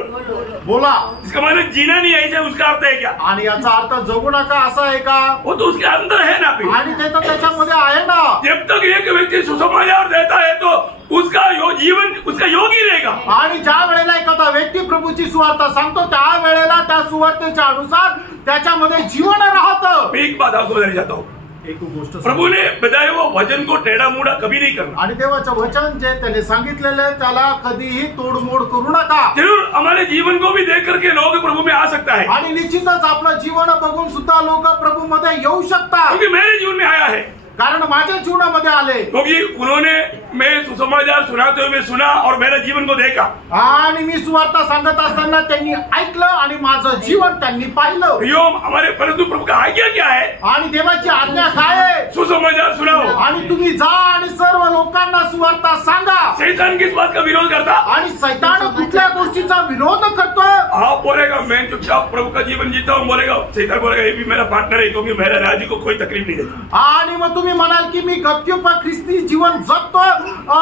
बोला। इसका मतलब जीना नहीं ऐसा उसका अर्थ है क्या? आणि याचा अर्थ जगू नका असा आहे का? वो तो उसके अंदर है ना। आणि ते तर त्याच्यामध्ये आहे ना। जब तक एक व्यक्ति सुसमाचार देता है तो उसका जीवन उसका योगी रहेगा। आणि ज्या वेळेला एखादा व्यक्ती प्रभूची सुवार्ता सांगतो त्या वेळेला त्या सुवार्तेच्या अनुसार त्याच्यामध्ये जीवन राहतं। एक बात आपको बताना चाहता हूँ, एक गोष्ट प्रभु ने बताया वो वचन को टेढ़ा मुड़ा कभी नहीं करना। आणि देवाचं वचन जे त्याने सांगितलेलं त्याला कधीही तोडमोड करू नका। जरूर हमारे जीवन को भी देख करके लोग प्रभु में आ सकता है आणि निश्चितच आपलं जीवन बघून सुद्धा लोक प्रभू मध्ये येऊ शकतात। क्योंकि मेरे जीवन में आया है, कारण माझ्या जीवनामध्ये आले। क्योंकि उन्होंने मैं सुसमाचार सुनाते हुए सुना और मेरे जीवन को देखा। आणि मी सुवार्ता सांगत असताना त्यांनी ऐकलं आणि माझं जीवन त्यांनी पाहिलं। हमारे परंतु प्रभु का आज्ञा क्या है? आणि देवाची आज्ञा काय आहे? सुसमाचार सुनाओ। आणि तुम्ही जा आणि सर्व लोकांना सुवार्ता सांगा। शैतान किस बात का विरोध करता? आणि शैतान कुठल्या गोष्टीचा विरोध करतो? आप बोलेगा मैं चुपचाप प्रभु का जीवन जीता हूँ, बोलेगा शैतान बोलेगा ये भी मेरा पार्टनर है क्योंकि मेरा राज्य को कोई तकलीफ नहीं देता। आणि मग तुम्ही म्हणाल की मी गपचूप ख्रिस्ती जीवन जगतो,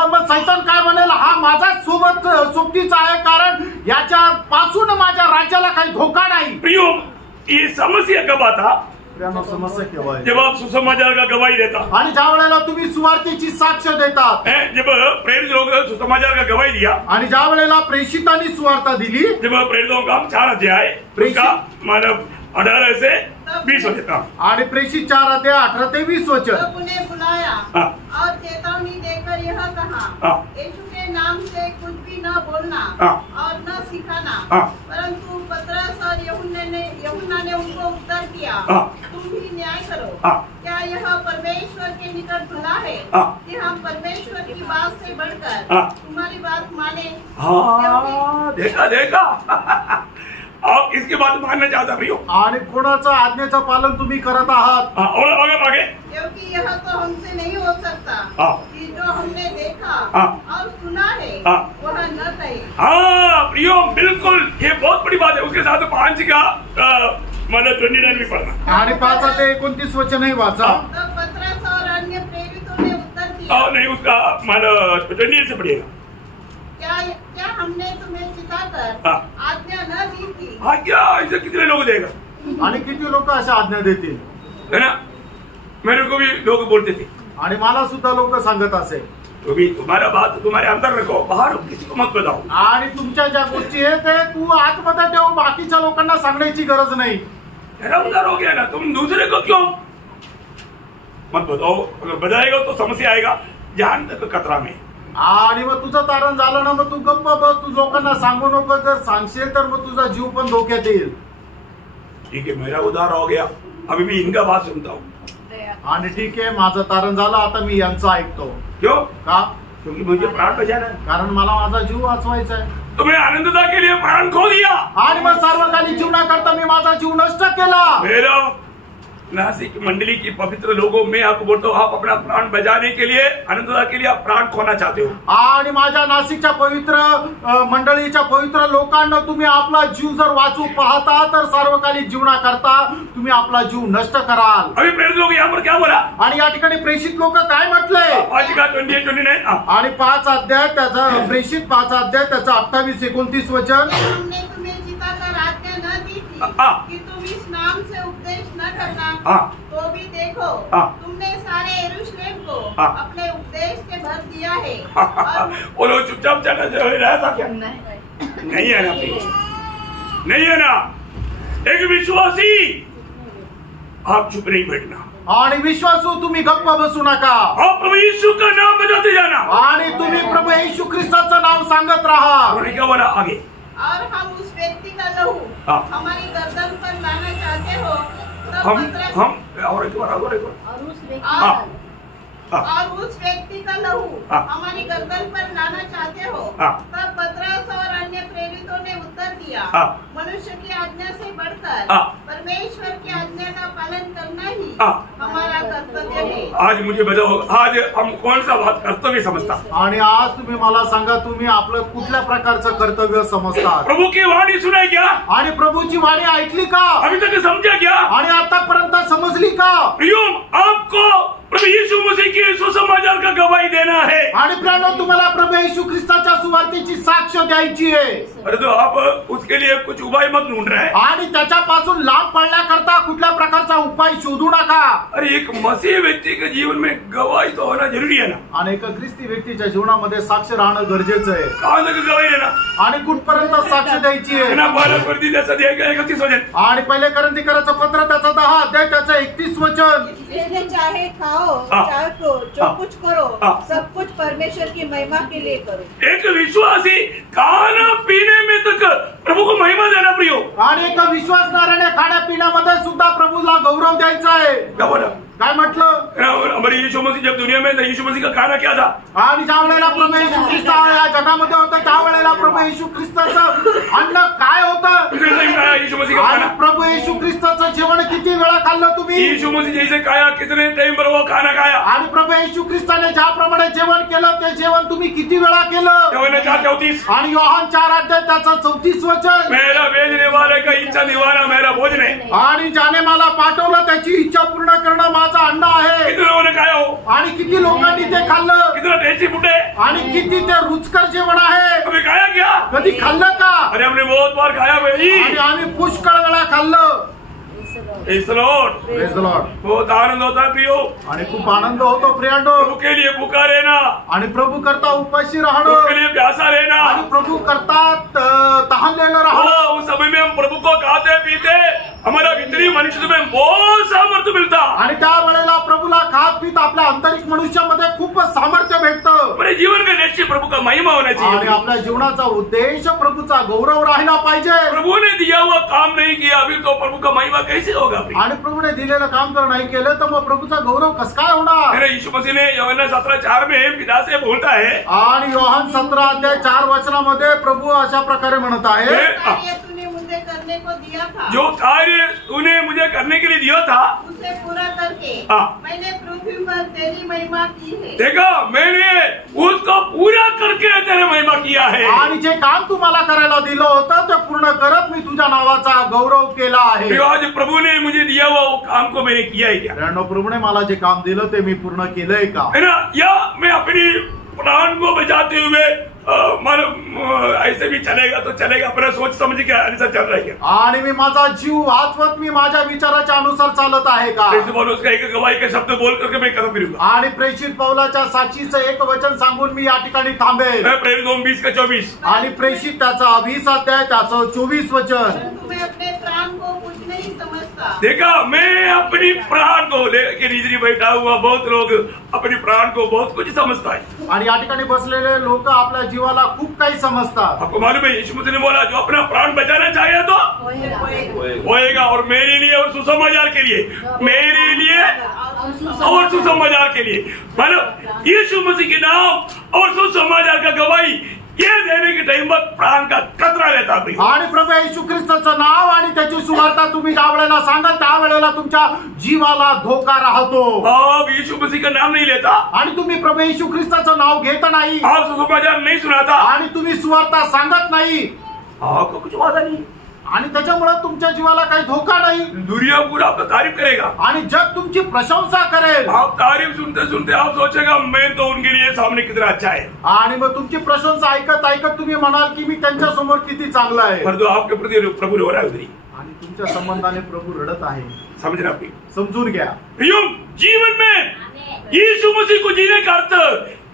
मग शैतान काय म्हणेल हा माझा सोबतीचा आहे कारण याच्या पासून माझ्या राज्याला काही धोका नाही। प्रियो, ये समस्या कब आता? समस्या केव्हा आहे? जब आप सुसमाचार का गवाही देता, आणि ज्या वेळेला तुम्ही सुवार्तेची साक्ष देतात, जब प्रेरित लोग सुसमाचार का गवाही दिया, आणि ज्या वेळेला प्रेषितांनी सुवार्ता दिली, जब प्रेरितों का 4 अध्याय उसका मानव 18 से 20 हो जाता, आणि प्रेषित 4 अध्याय 18 ते 20 वचन। तब उन्हें बुलाया और चेतावनी देकर यह कहा, यीशु के नाम से कुछ भी न बोलना और न सिखाना। परंतु पतरस और यूहन्ना ने उनको उत्तर दिया, तुम भी न्याय करो। क्या यह परमेश्वर के निकट भला है कि हम परमेश्वर की बात से बढ़कर तुम्हारी बात माने? देखा आप इसके बाद मानना चाहता प्रियो, आणि कोणाचं आज्ञेचं पालन तुम्ही करत आहात? और आगे क्योंकि यह तो हमसे नहीं हो सकता कि जो हमने देखा और सुना है वह न कहे। प्रियो, बिल्कुल ये बहुत बड़ी बात है। उसके साथ 5 का मतलब 29 भी पढ़ना, आणि 5 अध्याय 29 वचनही वाचा। तब पतरस और अन्य प्रेरितों ने उत्तर दिया, नहीं उसका मतलब 29 से पढ़िएगा। क्या हमने तुम्हें चिताकर आज्ञा न दी थी? क्या ऐसे कितने लोग देगा? आणि किती लोक अशा आज्ञा देतील? है ना, मेरे को भी लोग बोलते थे, आणि मला सुद्धा लोक सांगत असे, तो भी तुम्हारा बात तुम्हारे अंदर रखो, बाहर किसी को मत बताओ। आणि तुमच्या ज्या गोष्टी आहेत ते तू आतमध्ये ठेव, बाकीच्या लोकांना सांगण्याची गरज नाही। अंदर हो गया ना, तुम दूसरे को क्यों मत बताओ? अगर बताएगा तो समस्या आएगा, जान तक खतरा में। आणि मग तुझं तारण झालं ना, मग तू गप्प बस, तू लोकांना सांगू नको। जर सांगशील तर मग तुझा जीव पण धोक्यात येईल। ठीक है, मेरा उधार हो गया, अभी मैं इनका बात सुनता हूँ। आणि ठीक आहे, माझं तारण झालं, आता मी यांचं ऐकतो। क्यों? का? क्योंकि मुझे प्राण बचाना है, कारण मला माझा जीव वाचवायचा आहे। तुम्हें आनंदता के लिए प्राण खो दिया, आणि मग सार्वकालिक जीवनाकरता मी माझा जीव नष्ट केला। मेरा नासिक मंडली की पवित्र लोगों में आपको बोलता हूँ, आप अपना प्राण बचाने के लिए, आनंदता के लिए आप प्राण खोना चाहते हो। आणि माझ्या नाशिकच्या पवित्र मंडळीच्या पवित्र लोकांना तुम्ही आपला जीव जर वाचू पाहता तर सार्वकालिक जीवनाकरता तुम्ही आपला जीव नष्ट कराल। अभी प्रेरित लोग यहाँ पर क्या बोला? आणि या ठिकाणी प्रेषित लोक काय म्हटले? 5 का 28-29 आणि 5 अध्याय त्याचा प्रेषित 5 अध्याय त्याचा 28-29 वचन। हमने तुम्हें चिताकर आज्ञा न दी थी कि तुम इस नाम से उपदेश न करना, तो भी देखो तुमने सारे यरूशलेम को अपने उपदेश से भर दिया है। वो लोग चुपचाप चला रहा था क्या? नहीं है ना, नहीं है ना। एक विश्वासी आप चुप नहीं बैठना, आणि विश्वासू तुम्ही गप्प बसू नका, आप प्रभु यीशु का नाम बताते जाना, आणि तुम्ही प्रभू येशू ख्रिस्ताचं नाव सांगत राहा। उन्होंने क्या बोला आगे? और हम उस व्यक्ति का लहू हमारी गर्दन पर लाना चाहते हो, तब और एक बार और उस व्यक्ति का लहू हमारी गर्दन पर लाना चाहते हो, तब पतरस और अन्य प्रेरितों ने उत्तर दिया, मनुष्य की आज्ञा से बढ़कर परमेश्वर की आज्ञा का पालन करना ही हमारा कर्तव्य है। आज मुझे बताओ, आज हम कौन सा बात कर्तव्य समझता? आणि आज तुम्ही मला सांगा, तुम्ही आपलं कुठल्या प्रकारचं कर्तव्य समजता? प्रभु की वाणी सुनाई क्या? आणि प्रभूची वाणी ऐकली का? अभी तक समझा क्या? आणि आतापर्यंत समजली का? प्रियो, आपको प्रभु यीशु मसीह के सुसमाचार का गवाही देना है। आणि प्रियानो, तुम्हाला प्रभू येशू ख्रिस्ताच्या सुवार्तेची साक्ष द्यायची आहे। अरे तो आप उसके लिए कुछ उपाय मत ढूंढ रहे हैं, आणि त्याच्यापासून लांब पडण्याकरता कुठल्या प्रकारचा उपाय शोधू नका। अरे एक मसीह व्यक्ति के जीवन में गवाही तो होना जरूरी है ना। आणि एक ख्रिस्ती व्यक्तीच्या जीवनामध्ये साक्ष राहणं गरजेचं आहे। कहाँ तक गवाही देना? आणि कुठपर्यंत साक्ष द्यायची आहे? ना 12-31 वचन, आणि पहिले करंथीकराचं पत्र त्याचा 10 अध्याय त्याचं 31 वचन। इसलिए चाहे खाओ चाहे तो जो कुछ करो सब कुछ परमेश्वर की महिमा के लिए करो। एक विश्वासी खाना पीने में तक प्रभु को महिमा देना प्रियो। आणि एक विश्वासणाऱ्याने खाण्यापिण्यामध्ये सुद्धा प्रभूला गौरव द्यायचा आहे। क्या बोला? काय म्हटलं? हमारे यीशु मसीह जब दुनिया में, यीशु मसीह का खाना क्या था? आणि ज्या वेळेला प्रभू येशू ख्रिस्त या जगामध्ये होतं त्या वेळेला प्रभू येशू ख्रिस्ताचं अन्न काय होतं? यीशु मसीह का आणि खाना, प्रभू येशू ख्रिस्ताचं जेवण किती वेळा खाल्लं तुम्ही? यीशु मसीह जैसे खाया, कितने टाइम पर वो खाना खाया? आणि प्रभू येशू ख्रिस्ताने ज्याप्रमाणे जेवण केलं ते जेवण तुम्ही किती वेळा केलं? योहन्ना 4:34, आणि योहान 4 अध्याय त्याचं 34 वचन। मेरा भेजने वाले का इच्छा निवाना मेरा भोजन है। आणि ज्याने मला पाठवलं त्याची इच्छा पूर्ण करणं माझं अन्न आहे। कितने लोगों ने खाया हो? आणि किती लोकांनी ते खाल्लं? कितना टेस्टी फूड है? आणि किती ते रुचकर जेवण आहे? अभी खाया क्या? कधी खाल्लं का? अरे हमने बहुत बार खाया भाई, आणि आम्ही पुष्कळ वेळा खाल्लं. Praise the Lord. Praise the Lord. बहुत आनंद होता है प्रियो, आणि खूप आनंद होतो प्रियांनो. प्रभु के लिए भूखा रहना, आणि प्रभु करता उपाशी प्रभु के राहणं, लिए प्यासा रहना। आणि प्रभु करता तहानलेलं राहणं. उस समय में हम प्रभु को खाते पीते हमारा भीतरी मनुष्य में बहुत सामर्थ्य मिलता। आणि त्या वेळेला प्रभूला खात पीत आपल्या आंतरिक मनुष्यामध्ये खूपच सामर्थ्य भेटतं. अपने जीवन का लक्ष्य प्रभु का महिमा होना आणि चाहिए। आपल्या जीवनाचा उद्देश प्रभूचा गौरव राहिला पाहिजे. प्रभु ने दिया हुआ काम नहीं किया अभी तो प्रभु का महिमा कैसे होगा? आणि प्रभूने दिलेलं काम जर नाही केलं तर मग प्रभूचा गौरव कस काय होणार? मेरे यीशु मसीह ने यूहन्ना 17:4 में पिता से बोलता है, आणि योहान 17:4 प्रभु अशा प्रकारे म्हणत आहे, तूने मुझे करने को दिया था, जो कार्य तूने मुझे करने के लिए दिया था उसे पूरा करके मैंने पृथ्वी पर तेरी महिमा की है। देखा, मैंने उसको पूरा करके तेरे महिमा किया है। आणि जे काम तू मला करायला दिलं होतं ते पूर्ण करत मी तुझ्या नावाचा गौरव केला आहे. आज प्रभु ने मुझे दिया हुआ वो काम को मैंने किया है क्या? प्रभूने मला जे काम दिलं ते मी पूर्ण केलंय का? है ना? या मैं अपनी प्राण को बचाते हुए ऐसे भी चलेगा तो चलेगा, अपना सोच समझ के अनुसार चल रही है। आणि मी माझा जीव वाचवत मी माझ्या विचाराच्या अनुसार चालत आहे का? उसका एक गवाही के शब्द बोल करके मैं कदम फिरूंगा। आणि प्रेषित पौलाच्या साक्षीचं एक वचन सांगून मी या ठिकाणी थांबेल. प्रेरित 2:20-24 आणि प्रेषित त्याचा 20 अध्याय त्याचं 24 वचन. तुम्हें अपने प्राण को कुछ नहीं समझता। देखा, मैं अपनी प्राण को लेकर इधर बैठा हुआ, बहुत लोग अपने प्राण को बहुत कुछ समझता है। आणि या ठिकाणी बसलेले लोक आपल्या जीवाला खूप काही समजतात. आपको मालूम है यीशु मसीह ने बोला जो अपना प्राण बचाना चाहे तो होएगा, और मेरे लिए और सुसमाचार के लिए, मेरे लिए और सुसमाचार के लिए, मतलब यीशु मसीह के नाम और सुसमाचार का गवाही ये देने के टाइम पर प्राण का खतरा रहता है। आणि प्रभू येशू ख्रिस्ताचं नाव आणि त्याची सुवार्ता तुम्ही ज्या वेळेला सांगाल त्यावेळेला तुमच्या जीवाला धोका राहतो. आप यीशु मसीह का नाम नहीं लेता, आणि तुम्ही प्रभू येशू ख्रिस्ताचं नाव घेत नाही, आप सुसमाचार नहीं सुनाता, आणि तुम्ही सुवार्ता सांगत नाही, आपको कुछ वादा नहीं, आणि त्याच्यामुळे तुमच्या जीवाला काही धोका नाही. दुनिया पूरा आपका तारीफ करेगा, आणि जग तुमची प्रशंसा करेल. आप तारीफ सुनते सुनते आप सोचेगा मैं तो उनके लिए सामने कितना अच्छा है, आणि मग तुमची प्रशंसा ऐकत ऐकत तुम्ही म्हणाल की मी त्यांच्या समोर किती चांगला आहे. पर तो आपके प्रति प्रभु हो रहा है उधरी, आणि तुमच्या संबंधाने प्रभु रडत आहे. समझना समजून घ्या. जीवन में यीशु मसीह को जीने का अर्थ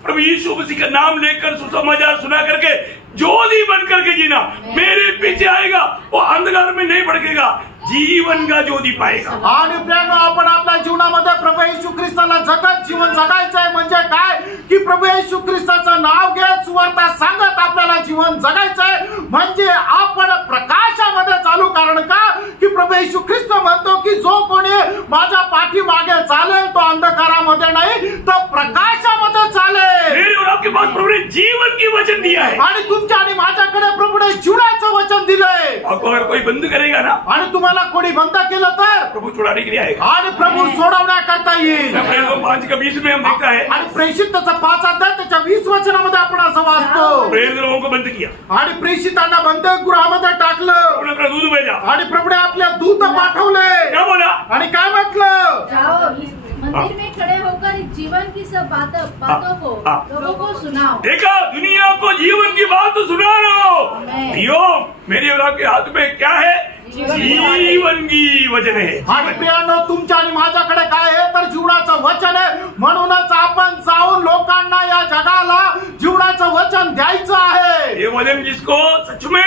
प्रभु यीशु मसीह का नाम लेकर सुसमाचार सुना करके ज्योति बन करके जीना। मेरे पीछे आएगा वो अंधकार में नहीं भटकेगा, जीवन का ज्योति पाएगा। आणि प्रियांनो, आपण आपल्या जीवनामध्ये प्रभू येशू ख्रिस्ताला जगत जीवन जगायचं आहे. म्हणजे काय की प्रभू येशू ख्रिस्ताचं नाव घेत सुवार्ता सांगत आपल्याला जीवन जगायचं आहे. म्हणजे आपण प्रकाशामध्ये चालू, कारण का की प्रभू येशू ख्रिस्त म्हणतो की जो कोणी माझ्या पाठीमागे चालेल तो अंधकारामध्ये नाही तर प्रकाशामध्ये चालेल. मेरे और आपके पास प्रभु ने जीवन की वचन दिया है, आणि तुमच्या आणि माझ्याकडे प्रभूने जीवनाचं वचन दिलंय. आपको अगर कोई बंद करेगा ना, आणि तुम्हाला कोणी बंद केलं तर प्रभु छुड़ाने के लिए आएगा, आणि प्रभू सोडवण्याकरता येईल. 5:20 में हम देखता है, आणि प्रेषित त्याचा 5 अध्याय त्याच्या 20 वचनामध्ये आपण असं वाचतो, प्रेरित लोगों को बंद किया, आणि प्रेषितांना बंदगृहामध्ये टाकलं, अपना दूध भेजा, आणि प्रभूने आपल्या दूत पाठवले. क्या बोला? आणि काय म्हटलं? जाओ मंदिर में खड़े होकर जीवन की सब बातों को लोगों को सुनाओ. देखा, दुनिया को जीवन की बात तो सुना रहा। मेरे और आपके हाथ में क्या है? जीवन की वचन है. आणि प्रियांनो, तुमच्या आणि माझ्याकडे काय आहे तर जीवनाचं वचन आहे. म्हणूनच आपण जाऊन लोकांना या जगाला जीवनाचं वचन द्यायचं आहे. ये वचन जिसको सच में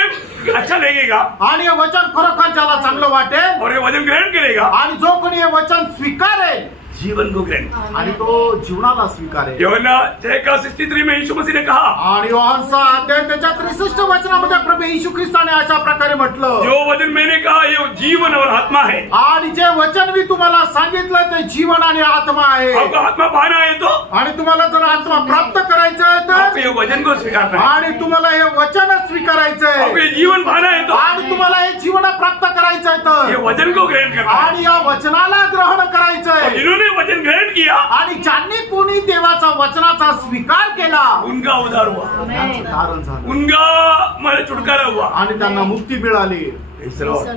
अच्छा लगेगा, आणि हे वचन खरोखर ज्याला चांगलं वाटेल और ये वचन ग्रहण करेगा, आणि जो कोणी हे वचन स्वीकारेल जीवन को ग्रहण, आणि तो जीवनाला स्वीकारेल. यूहन्ना 6:63 में यीशु मसीह ने कहा, आणि योहान 6 त्याच्या 63 वचनामध्ये प्रभू येशू ख्रिस्ताने अशा प्रकारे म्हटलं, जो वचन मैंने कहा ये जीवन और आत्मा है. आणि जे वचन मी तुम्हाला सांगितलं ते जीवन आणि आत्मा आहे. आपको आत्मा पाना है तो, आणि तुम्हाला जर आत्मा प्राप्त करायचं आहे आपको तर, ये वचन को स्वीकारना है. आणि तुम्हाला हे वचन स्वीकारायचं आपको आहे, ये जीवन पाना है तो, आणि तुम्हाला हे जीवन प्राप्त करायचं आहे ये तर, वचन को ग्रहण करना है. आणि या वचनाला ग्रहण करायचं और आहे. जिन्होंने वचन ग्रहण किया, आणि ज्यांनी कोणी देवाचा वचनाचा स्वीकार केला उनका उद्धार हुआ, त्यांचं धारण झालं, उनका मला छुटकारा हुआ. आणि त्यांना मुक्ती मिळाली. Praise the Lord.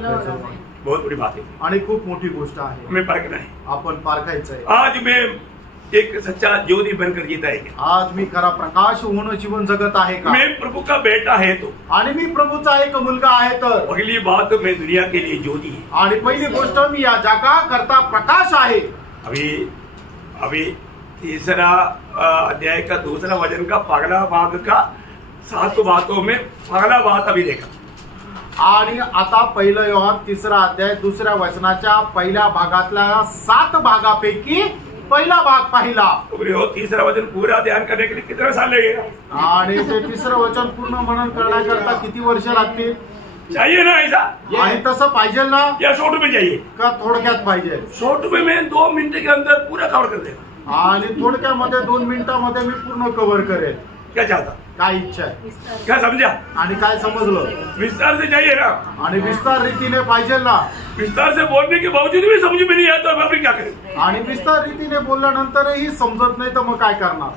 बहुत बड़ी बात है, आणि खूप मोठी गोष्ट आहे, हमें परखना है. आपण पारखायचं आहे. आज मैं एक सच्चा ज्योति बनकर जीता है क्या? आज मी खरा प्रकाश होऊन जीवन जगत आहे का? मैं प्रभु का बेटा है तो, आणि मी प्रभूचा एक मुलगा आहे तर, पहली बात मैं दुनिया के लिए ज्योति है। आणि पहिली गोष्ट मी या जगा करता प्रकाश आहे। अभी तीसरा अध्याय का दूसरा वचन का पहला भाग का 7 बातों में पहला बात अभी देखा। आणि आता पहिलं योहान 3रा अध्याय 2ऱ्या वचनाच्या पहिल्या भागातल्या 7 भागापैकी पहिला भाग पाहिला। तीसरा वचन पूरा ध्यान करने के लिए कितना साल लगेगा? आणि ते 3रं वचन पूर्ण मनन करण्याकरता किती वर्ष लागतील? चाहिए ना ऐसा? आणि तसं पाहिजे ना? या शॉर्ट में चाहिए का थोडक्यात पाहिजे? शॉर्ट में मैं 2 मिनट के अंदर पूरा कवर कर देगा। आणि थोडक्यामध्ये 2 मिनिटांमध्ये मी पूर्ण कव्हर करेल। क्या चाहता? काय इच्छा आहे? क्या समझा? आणि काय समजलं? विस्तार से चाहिए ना? आणि विस्तार रीतीने पाहिजे ना? विस्तार से बोलने के बावजूद भी समझ में नहीं आता तो क्या करें? आणि विस्तार रीतीने बोलल्यानंतरही समजत नाही तर मग काय करणार?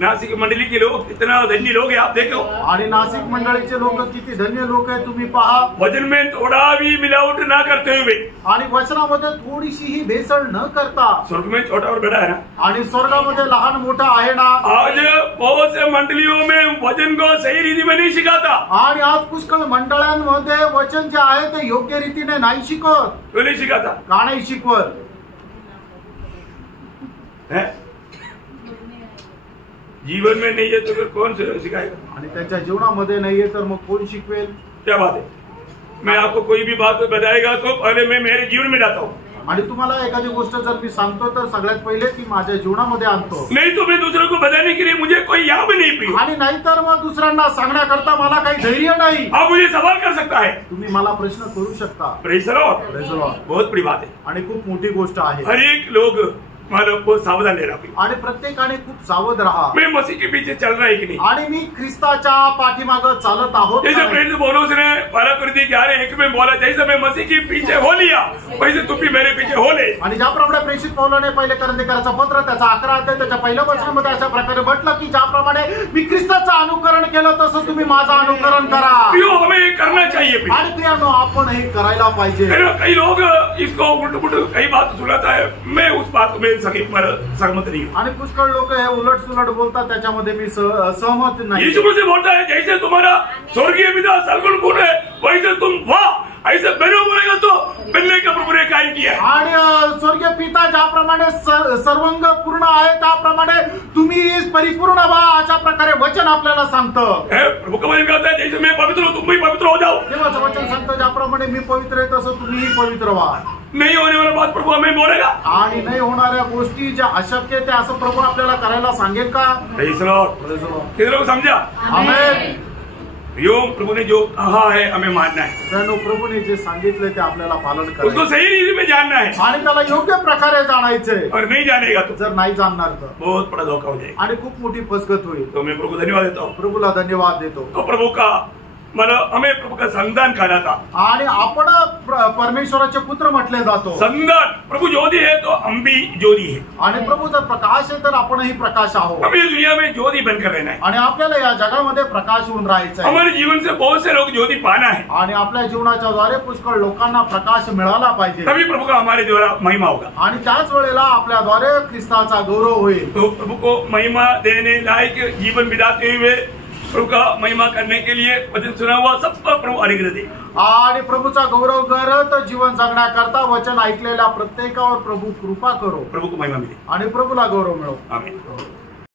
नासिक मंडली के लोग कितना धन्य लोग हैं आप देखो। आणि नाशिक मंडळीचे लोक किती धन्य लोक आहेत तुम्ही पहा। वचन में थोड़ा भी मिलावट ना करते हुए, आणि वचनामध्ये थोडीशीही भेसळ न करता। स्वर्ग में छोटा और बड़ा है ना, आणि स्वर्गामध्ये लहान मोठा आहे ना। आज बहुत से मंडलियों में वचन को सही रीति में नहीं सिखाता। आणि आज पुष्कळ मंडळांमध्ये वचन जे आहे ते योग्य रीतीने नाही शिकवत। क्यों नहीं सिखाता? का नाही शिकवत? जीवन में नहीं है तो फिर कौन सिखाएगा? आणि त्याच्या जीवनामध्ये नाहीये तर मग कोण शिकवेल? क्या बात है? मैं आपको कोई भी बात बताएगा तो पहले मैं मेरे जीवन में जाता हूँ। आणि तुम्हाला एखादी गोष्ट जर मी सांगतो तर सगळ्यात पहिले ती माझ्या जीवनामध्ये आणतो। नहीं तो मैं दूसरों को बताने के लिए मुझे कोई यहाँ भी नहीं पियो। आणि नाहीतर मग दुसऱ्यांना सांगण्याकरता मला काही धैर्य नाही। आप मुझे सवाल कर सकता है, तुम्ही मला प्रश्न करू शकता। Praise the Lord. बहुत बड़ी बात है आणि खूप मोठी गोष्ट आहे। हर एक लोग मानव को सावधान रहना चाहिए। आणि प्रत्येकाने खूप सावध राहा। मैं मसीह के पीछे चल रहा है कि नहीं? आणि मी ख्रिस्ताच्या पाठीमागे चालत आहोत। जैसे प्रेरित पौलुस ने 12 कुरिन्थियों 11:1 में बोला, जैसे मैं मसीह के पीछे हो लिया वैसे तुम भी मेरे पीछे हो ले। आणि ज्याप्रमाणे प्रेषित पौलाने पहिले करंथीकराचं पत्र त्याचा 11 अध्याय त्याच्या पहिल्या वचनामध्ये अशा प्रकारे म्हटलं की ज्याप्रमाणे मी ख्रिस्ताचं अनुकरण केलं तसं तुम्ही माझं अनुकरण करा। क्यों हमें करना चाहिए? आणि प्रियानो आपण हे करायला पाहिजे। कई लोग इसको उल्ट-पुल्ट कई बात सुनाता है, मैं उस बात में सहमत नहीं। आणि पुष्कळ लोक हे उलट सुलट बोलतात त्याच्यामध्ये मी सहमत नाही। यीशु मसीह बोलता है जैसे तुम्हारा स्वर्गीय पिता सर्वगुण पूर्ण है वैसे तुम वाह ऐसे बनो बोलेगा तो बनने का प्रभु ने काय किया। आणि स्वर्गीय पिता ज्याप्रमाणे सर्वंग पूर्ण आहे त्याप्रमाणे तुम्ही परिपूर्ण व्हा अशा प्रकारे वचन आपल्याला सांगतं। प्रभु का वचन कहता है जैसे मैं पवित्र हूँ तुम भी पवित्र हो जाओ। देवाचं वचन सांगतं ज्याप्रमाणे मी पवित्र आहे तसं तुम्हीही पवित्र व्हा। नहीं होने वाला बात प्रभु हमें बोलेगा। आणि नाही होणाऱ्या गोष्टी ज्या अशक्य ते असं प्रभु आपल्याला करायला सांगेल का? Praise the Lord. कितने लोग समझा? आमेन। योग प्रभु ने जो कहा है हमें मानना है। प्रभूने जे सांगितलं ते आपल्याला पालन करायचं, उसको सही रीति में जानना है आणि त्याला योग्य प्रकारे जाणायचंय। और नहीं जानेगा तो जर नाही जाणणार तर बहुत बड़ा धोखा हो जाएगा आणि खूप मोठी फसगत होईल। तो मैं प्रभु को धन्यवाद देता हूँ। प्रभूला धन्यवाद देतो। तो प्रभु का मतलब हमें प्रभु का संतान कहा था। आणि आपण परमेश्वराचे पुत्र म्हटले जातो। संतान प्रभु ज्योति है तो हम भी ज्योति है। आणि प्रभू जर प्रकाश आहे तर आपणही प्रकाश आहोत। हमें दुनिया में ज्योति बनकर रहना है आणि आपल्याला या जगामध्ये प्रकाश होऊन राहायचं आहे। हमारे जीवन से बहुत से लोग ज्योति पाना है आणि आपल्या जीवनाच्या द्वारे पुष्कळ लोकांना प्रकाश मिळाला पाहिजे। तभी प्रभु का हमारे द्वारा महिमा होगा आणि त्याच वेळेला आपल्याद्वारे ख्रिस्ताचा गौरव होईल। तो प्रभु को महिमा देने लायक जीवन बिताते हुए प्रभु का महिमा करने के लिए वचन सुना हुआ सबको प्रभु अनुग्रह दे। आणि प्रभूचा गौरव करत जीवन जगण्याकरता वचन ऐकलेल्या प्रत्येकावर प्रभू कृपा करो। प्रभु को महिमा मिले आणि प्रभूला गौरव मिळो। आमीन।